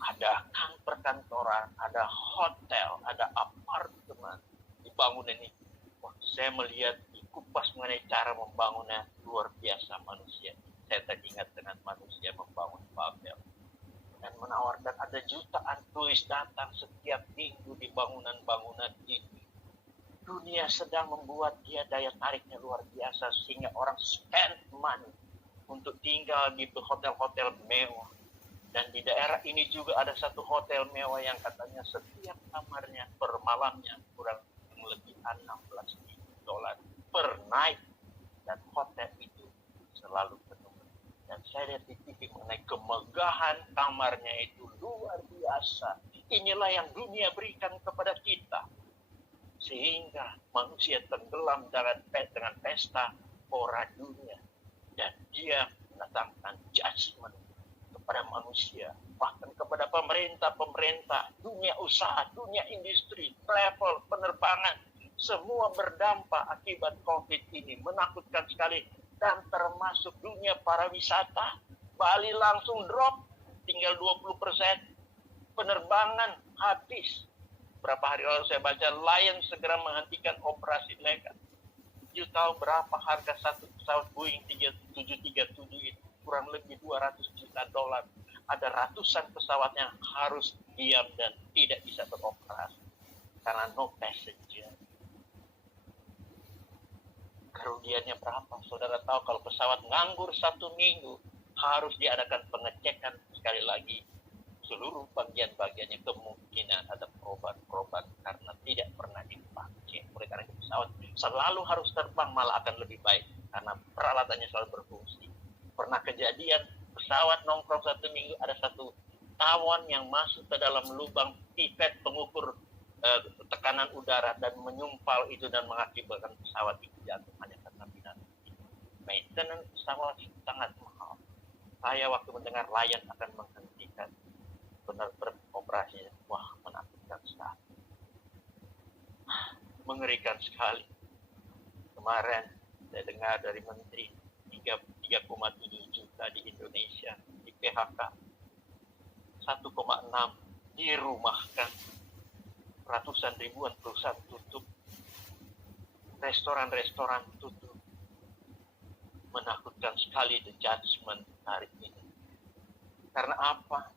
Ada perkantoran, ada hotel, ada apartemen di bangunan ini. Wah, saya melihat dikupas mengenai cara membangunnya luar biasa manusia. Saya teringat dengan manusia membangun Babel. Dan menawarkan ada jutaan turis datang setiap minggu di bangunan-bangunan ini. Dunia sedang membuat dia daya tariknya luar biasa sehingga orang spend money untuk tinggal di hotel-hotel mewah. Dan di daerah ini juga ada satu hotel mewah yang katanya setiap kamarnya per malamnya kurang lebih $16 per night. Dan hotel itu selalu penuh. Dan saya lihat di TV mengenai kemegahan kamarnya itu luar biasa. Inilah yang dunia berikan kepada kita. Sehingga manusia tenggelam dengan pesta pora dunia. Dan dia mendatangkan judgment kepada manusia. Bahkan kepada pemerintah, dunia usaha, dunia industri, travel, penerbangan. Semua berdampak akibat COVID ini. Menakutkan sekali. Dan termasuk dunia pariwisata, Bali langsung drop, tinggal 20%. Penerbangan habis. Berapa hari lalu saya baca, Lion segera menghentikan operasi mereka. You tahu berapa harga satu pesawat Boeing 737 itu? Kurang lebih $200 juta. Ada ratusan pesawat yang harus diam dan tidak bisa beroperasi. Karena no passenger. Kerugiannya berapa? Saudara tahu kalau pesawat nganggur 1 minggu, harus diadakan pengecekan sekali lagi. Seluruh bagian-bagiannya kemungkinan ada perubahan karena tidak pernah dipakai. Oleh karena itu pesawat selalu harus terbang, malah akan lebih baik. Karena peralatannya selalu berfungsi. Pernah kejadian pesawat nongkrong 1 minggu, ada satu tawon yang masuk ke dalam lubang pipet pengukur tekanan udara dan menyumpal itu dan mengakibatkan pesawat itu jatuh hanya karena binatang. Maintenance pesawat sangat mahal. Saya waktu mendengar Lion akan menghentikan benar-benar operasinya, wah menakutkan sekali, mengerikan sekali. Kemarin saya dengar dari Menteri 3,7 juta di Indonesia di PHK, 1,6 dirumahkan. Ratusan ribuan perusahaan tutup, restoran-restoran tutup. Menakutkan sekali the judgment hari ini. Karena apa?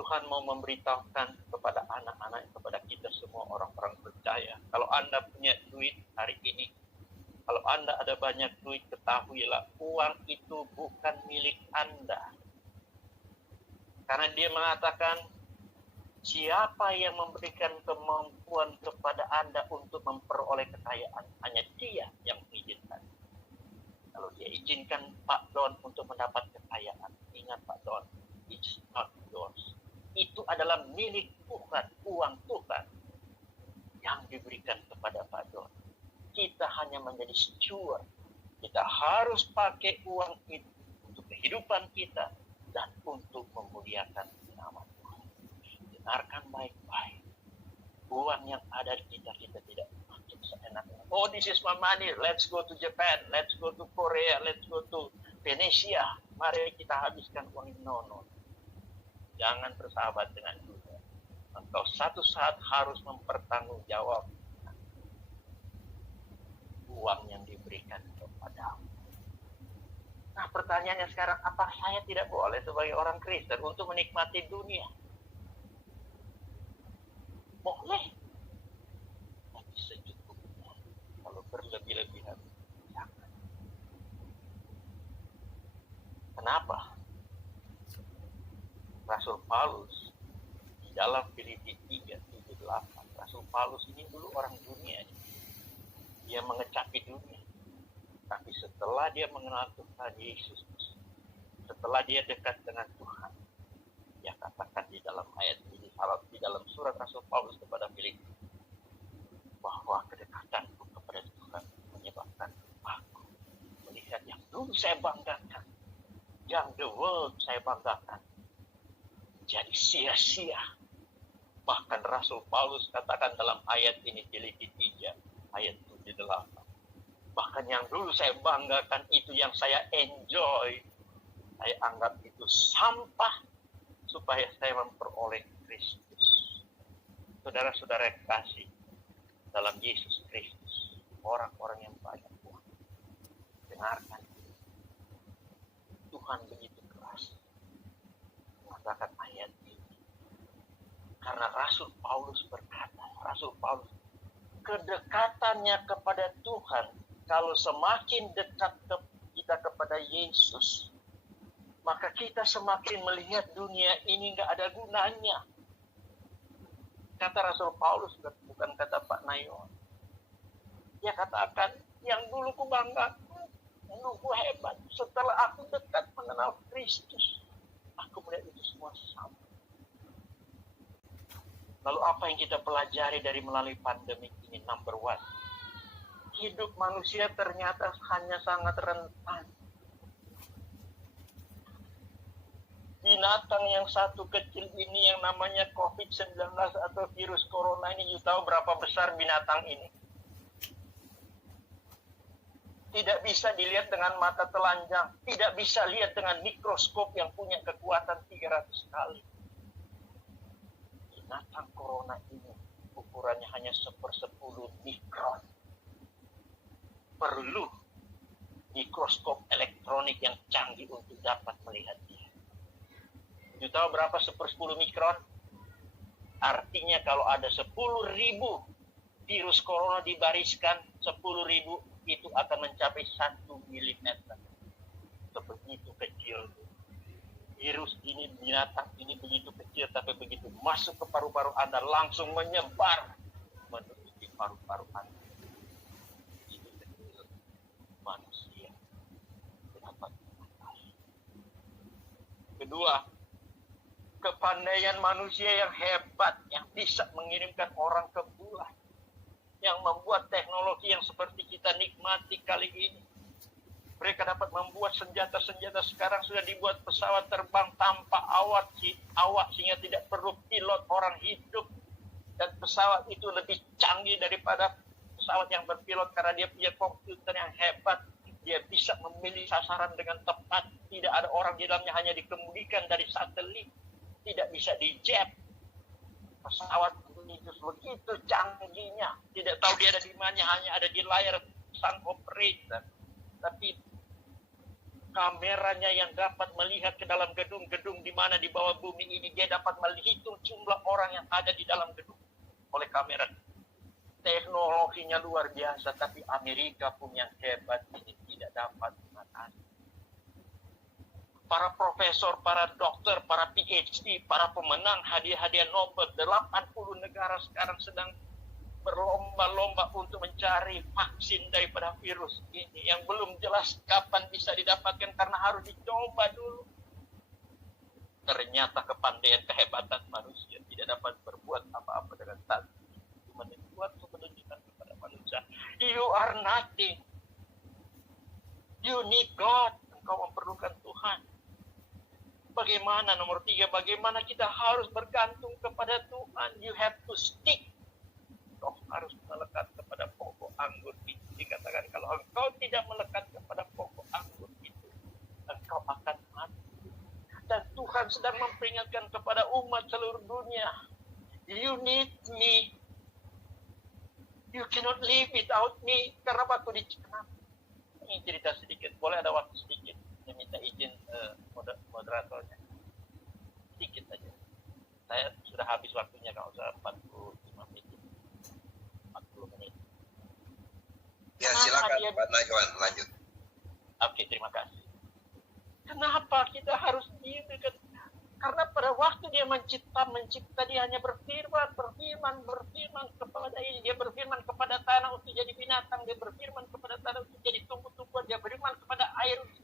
Tuhan mau memberitahukan kepada anak-anak, kepada kita semua orang-orang percaya. Kalau Anda punya duit hari ini, kalau Anda ada banyak duit, ketahuilah uang itu bukan milik Anda. Karena dia mengatakan, siapa yang memberikan kemampuan kepada Anda untuk memperoleh kekayaan? Hanya Dia yang mengizinkan. Kalau Dia izinkan Pak Don untuk mendapat kekayaan, ingat Pak Don, it's not yours. Itu adalah milik Tuhan, uang Tuhan yang diberikan kepada Pak Don. Kita hanya menjadi steward. Kita harus pakai uang itu untuk kehidupan kita dan untuk memuliakan nama Tuhan. Dengarkan baik-baik. Uang yang ada di kita tidak pakai seenaknya. Oh, this is my money. Let's go to Japan. Let's go to Korea. Let's go to Venesia. Mari kita habiskan uang ini. No. Jangan bersahabat dengan dunia. Engkau satu saat harus mempertanggungjawabkan uang yang diberikan kepadamu. Nah, pertanyaannya sekarang, apa saya tidak boleh sebagai orang Kristen untuk menikmati dunia? Boleh, tapi secukupnya. Kalau berlebih-lebihan, jangan. Kenapa? Rasul Paulus di dalam Filipi 3:7-8, Rasul Paulus ini dulu orang dunia. Dia mengecapi dunia. Tapi setelah dia mengenal Tuhan Yesus, setelah dia dekat dengan Tuhan, dia katakan di dalam ayat ini, di dalam surat Rasul Paulus kepada Filipi, bahwa kedekatanku kepada Tuhan menyebabkan aku melihat yang dulu saya banggakan, yang the world saya banggakan, jadi sia-sia. Bahkan Rasul Paulus katakan dalam ayat ini, Filipi 3 ayat 7-8, bahkan yang dulu saya banggakan itu, yang saya enjoy, saya anggap itu sampah supaya saya memperoleh Kristus. Saudara-saudara yang kasih dalam Yesus Kristus, orang-orang yang banyak uang, dengarkan, Tuhan begitu keras mengatakan ayat ini. Karena Rasul Paulus berkata, Rasul Paulus, kedekatannya kepada Tuhan, kalau semakin dekat kita kepada Yesus, maka kita semakin melihat dunia ini nggak ada gunanya. Kata Rasul Paulus, bukan kata Pak Nayon. Dia katakan, yang dulu ku banggakan, dulu ku hebat, setelah aku dekat mengenal Kristus, aku melihat itu semua sama. Lalu apa yang kita pelajari dari melalui pandemi ini? Number one, hidup manusia ternyata hanya sangat rentan. Binatang yang satu kecil ini yang namanya COVID-19 atau virus corona ini, you tahu berapa besar binatang ini? Tidak bisa dilihat dengan mata telanjang, tidak bisa lihat dengan mikroskop yang punya kekuatan 300 kali. Binatang corona ini ukurannya hanya 1/10 mikron. Perlu mikroskop elektronik yang canggih untuk dapat melihatnya. You tahu berapa 1/10 mikron? Artinya kalau ada 10.000 virus corona dibariskan, 10.000 itu akan mencapai 1 milimeter. Sebegitu kecil. Virus ini, binatang ini begitu kecil, tapi begitu masuk ke paru-paru Anda langsung menyebar menuju paru-paru Anda. Itu kecil manusia. Kenapa? Kedua, kepandaian manusia yang hebat, yang bisa mengirimkan orang ke bulan, yang membuat teknologi yang seperti kita nikmati kali ini. Mereka dapat membuat senjata-senjata, sekarang sudah dibuat pesawat terbang tanpa awak sehingga tidak perlu pilot orang hidup. Dan pesawat itu lebih canggih daripada pesawat yang berpilot karena dia punya komputer yang hebat. Dia bisa memilih sasaran dengan tepat. Tidak ada orang di dalamnya, hanya dikemudikan dari satelit. Tidak bisa dijab. Pesawat itu begitu canggihnya. Tidak tahu dia ada di mana, hanya ada di layar sang operator. Tapi kameranya yang dapat melihat ke dalam gedung-gedung di mana di bawah bumi ini, dia dapat menghitung jumlah orang yang ada di dalam gedung oleh kamera. Teknologinya luar biasa, tapi Amerika pun yang hebat ini tidak dapat mengatasi. Para profesor, para dokter, para PhD, para pemenang hadiah-hadiah Nobel, 80 negara sekarang sedang berlomba-lomba untuk mencari vaksin daripada virus ini yang belum jelas kapan bisa didapatkan karena harus dicoba dulu. Ternyata kepandaian, kehebatan manusia tidak dapat berbuat apa-apa dengan tadi. Cuma dibuat untuk menunjukkan kepada manusia, you are nothing. You need God. Engkau memerlukan Tuhan. Bagaimana? Nomor 3, bagaimana kita harus bergantung kepada Tuhan. You have to stick harus melekat kepada pokok anggur itu. Dikatakan kalau engkau tidak melekat kepada pokok anggur itu, engkau akan mati. Dan Tuhan sedang memperingatkan kepada umat seluruh dunia, you need me. You cannot live without me. Karena waktu ini cerita sedikit. Boleh ada waktu sedikit? Saya minta izin moderatornya. Sedikit saja. Saya sudah habis waktunya kalau sudah 45 menit. 40 menit. Ya, silakan Pak Najwan, lanjut. Oke, terima kasih. Kenapa kita harus diem? Karena pada waktu dia mencipta dia hanya berfirman kepada ini, dia berfirman kepada tanah untuk jadi binatang, dia berfirman kepada tanah untuk jadi tumbuh-tumbuhan, dia berfirman kepada air untuk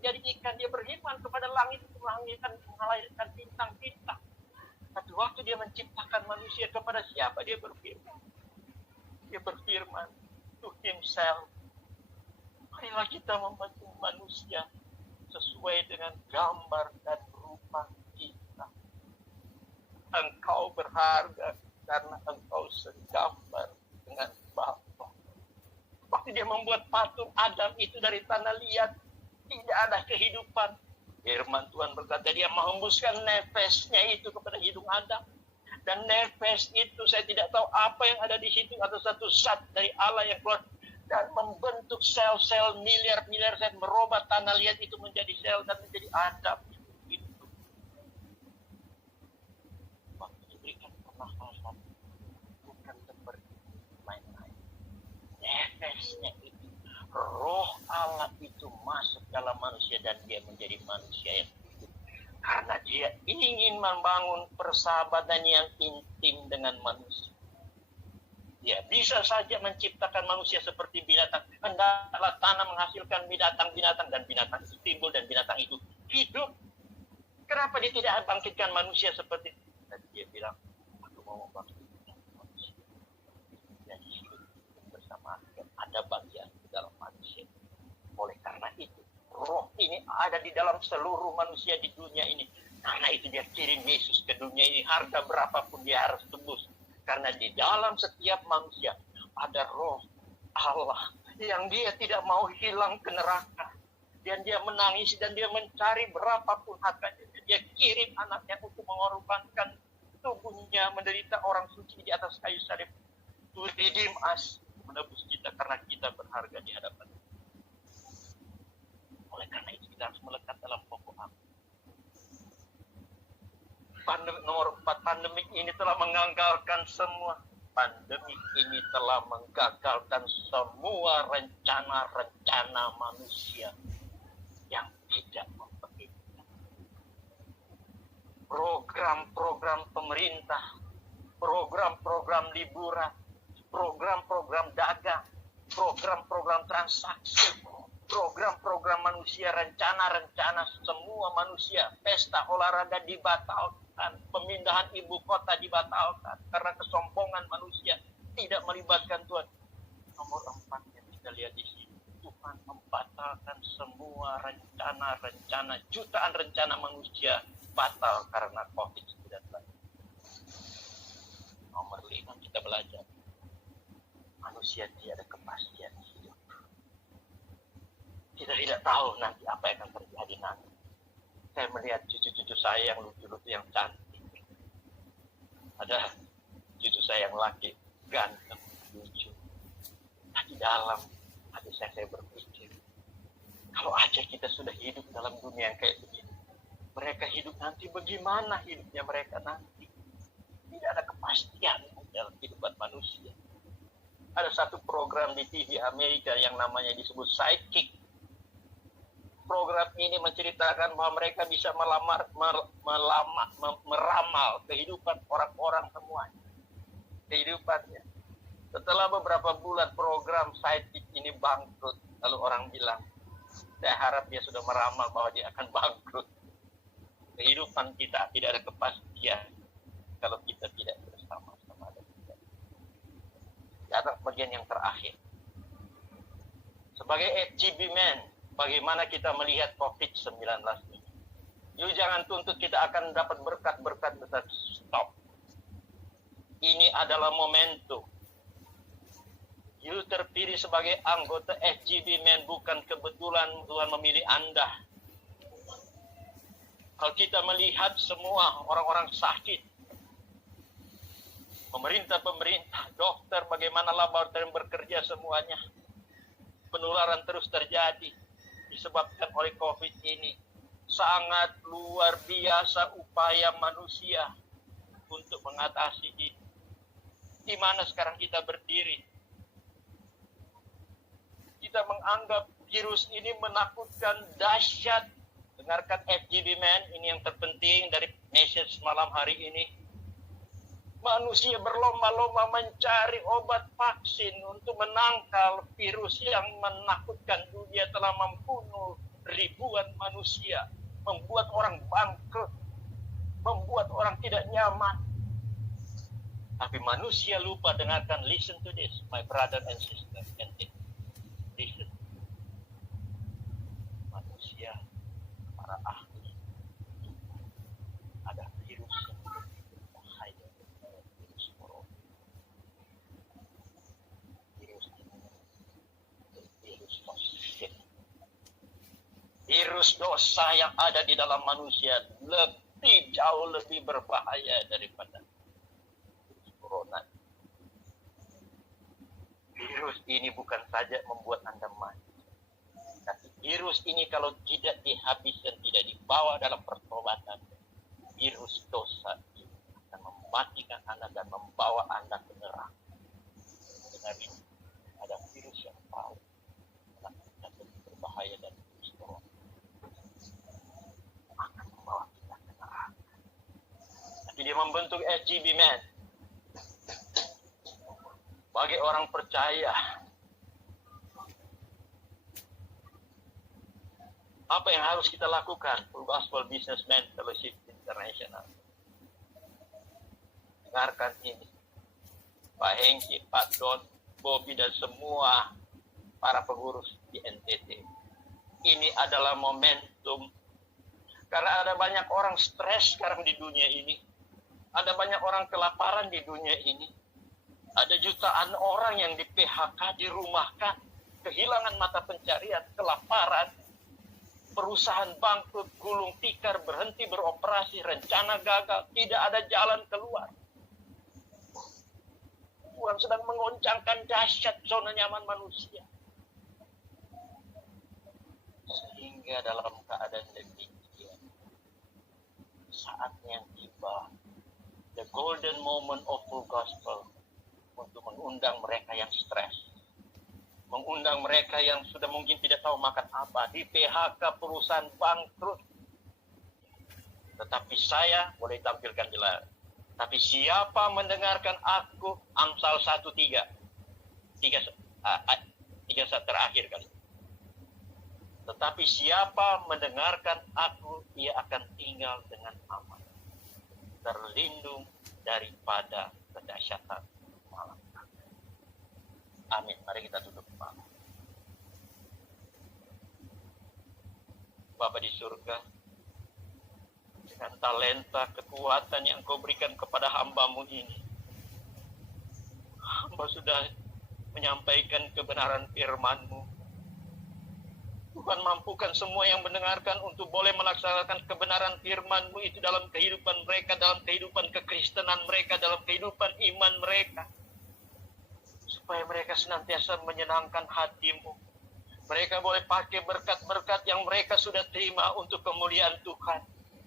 jadi ikan, dia berfirman kepada langit untuk melahirkan bintang-bintang. Tapi waktu dia menciptakan manusia, kepada siapa dia berfirman? Dia berfirman to himself. Marilah kita membentuk manusia sesuai dengan gambar dan rupa kita. Engkau berharga karena engkau segambar dengan Bapa. Waktu dia membuat patung Adam itu dari tanah liat, tidak ada kehidupan. Firman Tuhan berkata, dia menghembuskan nefesnya itu kepada hidung Adam. Dan nefes itu saya tidak tahu apa yang ada di situ, atau satu zat dari Allah yang keluar dan membentuk sel-sel miliar-miliar sel, merubah tanah liat itu menjadi sel dan menjadi Adam. Itu waktu diberikan pernafasan, bukan seperti main-main. Nefesnya itu, roh Allah itu masuk dalam manusia dan dia menjadi manusia yang hidup. Karena dia ingin membangun persahabatan yang intim dengan manusia. Ya, bisa saja menciptakan manusia seperti binatang. Hendaklah tanah menghasilkan binatang-binatang dan binatang itu timbul dan binatang itu hidup. Kenapa dia tidak bangkitkan manusia seperti itu? Dan dia bilang, aku mau membangkitkan manusia. Jadi hidup bersama ada bagian di dalam manusia. Oleh karena itu, roh ini ada di dalam seluruh manusia di dunia ini. Karena itu dia kirim Yesus ke dunia ini. Harga berapapun dia harus tebus. Karena di dalam setiap manusia ada roh Allah yang dia tidak mau hilang ke neraka. Dan dia menangis dan dia mencari berapapun harganya. Dia kirim anaknya untuk mengorbankan tubuhnya menderita orang suci di atas kayu salib. To redeem us, menebus kita karena kita berharga di hadapan. Oleh karena itu kita harus melekat dalam pokok Allah. Nomor 4, pandemi ini telah menggagalkan semua. Pandemi ini telah menggagalkan semua rencana-rencana manusia yang tidak memperhitungkan. Program-program pemerintah, program-program liburan, program-program dagang, program-program transaksi, program-program manusia, rencana-rencana semua manusia, pesta olahraga dibatalkan. Pemindahan ibu kota dibatalkan karena kesombongan manusia tidak melibatkan Tuhan. Nomor 4 yang kita lihat di sini, Tuhan membatalkan semua rencana-rencana, jutaan rencana manusia batal karena COVID-19. Nomor 5 kita belajar, manusia tidak ada kepastian hidup. Kita tidak tahu nanti apa yang akan terjadi nanti. Saya melihat cucu-cucu saya yang lucu-lucu, yang cantik. Ada cucu saya yang laki, ganteng, lucu. Tapi dalam hati saya berpikir, kalau aja kita sudah hidup dalam dunia yang kayak begini, mereka hidup nanti bagaimana hidupnya mereka nanti? Tidak ada kepastian dalam kehidupan manusia. Ada satu program di TV Amerika yang namanya disebut Psychic. Program ini menceritakan bahwa mereka bisa meramal kehidupan orang-orang semuanya. Kehidupannya. Setelah beberapa bulan program Psychic ini bangkrut, lalu orang bilang, saya harap dia sudah meramal bahwa dia akan bangkrut. Kehidupan kita tidak ada kepastian kalau kita tidak bersama-sama dengan dia. Ada bagian yang terakhir. Sebagai HGB Man, bagaimana kita melihat COVID-19 ini? You jangan tuntut kita akan dapat berkat-berkat besar. Stop. Ini adalah momentum berdiri sebagai anggota FGB Men bukan kebetulan Tuhan memilih Anda. Kalau kita melihat semua orang-orang sakit, pemerintah, dokter, bagaimana laboratorium bekerja semuanya, penularan terus terjadi disebabkan oleh COVID ini. Sangat luar biasa upaya manusia untuk mengatasi ini. Di mana sekarang kita berdiri? Kita menganggap virus ini menakutkan, dahsyat. Dengarkan FGB Man, ini yang terpenting dari message malam hari ini. Manusia berlomba-lomba mencari obat vaksin untuk menangkal virus yang menakutkan dunia, telah membunuh ribuan manusia, membuat orang bangkrut, membuat orang tidak nyaman. Tapi manusia lupa. Dengarkan, listen to this, my brother and sister. Listen. Manusia, para ahli, ada virus yang berbahaya, virus corona. Virus ini, virus toksik. Virus dosa yang ada di dalam manusia jauh lebih berbahaya daripada virus corona. Virus ini bukan saja membuat Anda mati, tapi virus ini kalau tidak dihabiskan, tidak dibawa dalam pertobatan, virus dosa ini akan mematikan Anda dan membawa Anda ke neraka. Benar, ada virus yang paling lebih berbahaya dari virus corona. Akan membawa kita ke neraka. Tapi dia membentuk FGB Man. Bagi orang percaya, apa yang harus kita lakukan? Full Gospel Businessman Fellowship International. Dengarkan ini. Pak Hengki, Pak Don, Bobby, dan semua para pengurus di NTT. Ini adalah momentum. Karena ada banyak orang stres sekarang di dunia ini. Ada banyak orang kelaparan di dunia ini. Ada jutaan orang yang di PHK, dirumahkan, kehilangan mata pencarian, kelaparan, perusahaan bangkrut, gulung tikar, berhenti beroperasi, rencana gagal, tidak ada jalan keluar. Tuhan sedang mengoncangkan dahsyat zona nyaman manusia. Sehingga dalam keadaan demikian, saatnya yang tiba, the golden moment of full gospel, untuk mengundang mereka yang stres, mengundang mereka yang sudah mungkin tidak tahu makan apa, di PHK, perusahaan bangkrut. Tetapi saya boleh tampilkan jelas. Tapi siapa mendengarkan aku, Amsal 1:3, tiga saat terakhir kali. Tetapi siapa mendengarkan aku, ia akan tinggal dengan aman, terlindung daripada kedahsyatan malam. Amin. Mari kita tutup malam. Bapa di surga, dengan talenta, kekuatan yang Kau berikan kepada hamba-Mu ini, hamba sudah menyampaikan kebenaran firman-Mu. Tuhan, mampukan semua yang mendengarkan untuk boleh melaksanakan kebenaran firman-Mu itu dalam kehidupan mereka, dalam kehidupan kekristenan mereka, dalam kehidupan iman mereka. Supaya mereka senantiasa menyenangkan hati-Mu. Mereka boleh pakai berkat-berkat yang mereka sudah terima untuk kemuliaan Tuhan.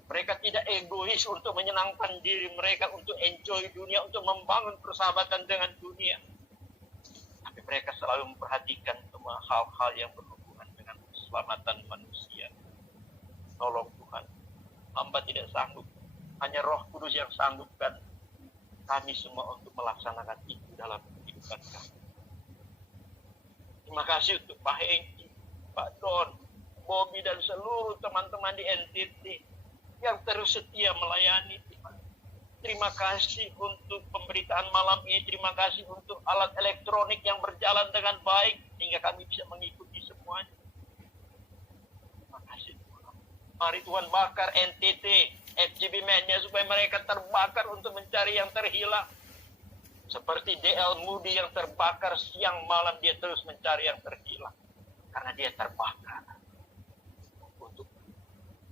Mereka tidak egois untuk menyenangkan diri mereka, untuk enjoy dunia, untuk membangun persahabatan dengan dunia. Tapi mereka selalu memperhatikan semua hal-hal yang berhubungan dengan keselamatan manusia. Tolong Tuhan, hamba tidak sanggup. Hanya Roh Kudus yang sanggupkan kami semua untuk melaksanakan itu dalam kehidupan kami. Terima kasih untuk Pak Hengki, Pak Don, Bobby, dan seluruh teman-teman di NTT yang terus setia melayani. Terima kasih untuk pemberitaan malam ini. Terima kasih untuk alat elektronik yang berjalan dengan baik sehingga kami bisa mengikuti semuanya. Terima kasih Tuhan. Mari Tuhan bakar NTT, FGB Man-nya supaya mereka terbakar untuk mencari yang terhilang. Seperti D.L. Moody yang terbakar siang malam, dia terus mencari yang terhilang. Karena dia terbakar untuk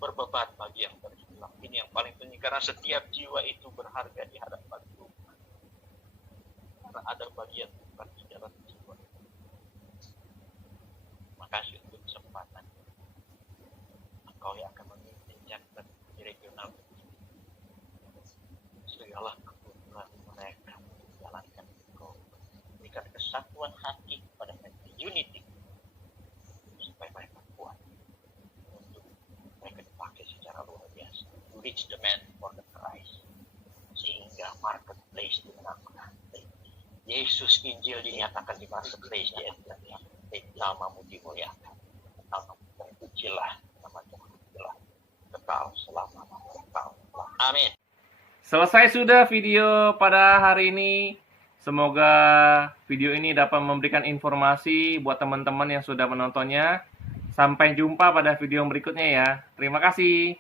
berbeban bagi yang terhilang. Ini yang paling penting, karena setiap jiwa itu berharga di hadapan Tuhan. Karena ada bagian Tuhan di dalam jiwa. Makasih untuk kesempatan. Engkau yang akan memimpin chapter di regional. Segala kebutuhan mereka menjalankan engkau. Berikan kesatuan hati kepada mereka, unity, supaya mereka kuat untuk mereka dipakai secara luar biasa. To reach the man for the price, sehingga marketplace dimenangkan. Yesus Injil dinyatakan di marketplace di Ethiopia. Namamu dimuliakan, namamu terpujilah, nama Tuhan terpujilah, kekal selama-lamanya. Amin. Selesai sudah video pada hari ini. Semoga video ini dapat memberikan informasi buat teman-teman yang sudah menontonnya. Sampai jumpa pada video berikutnya ya. Terima kasih.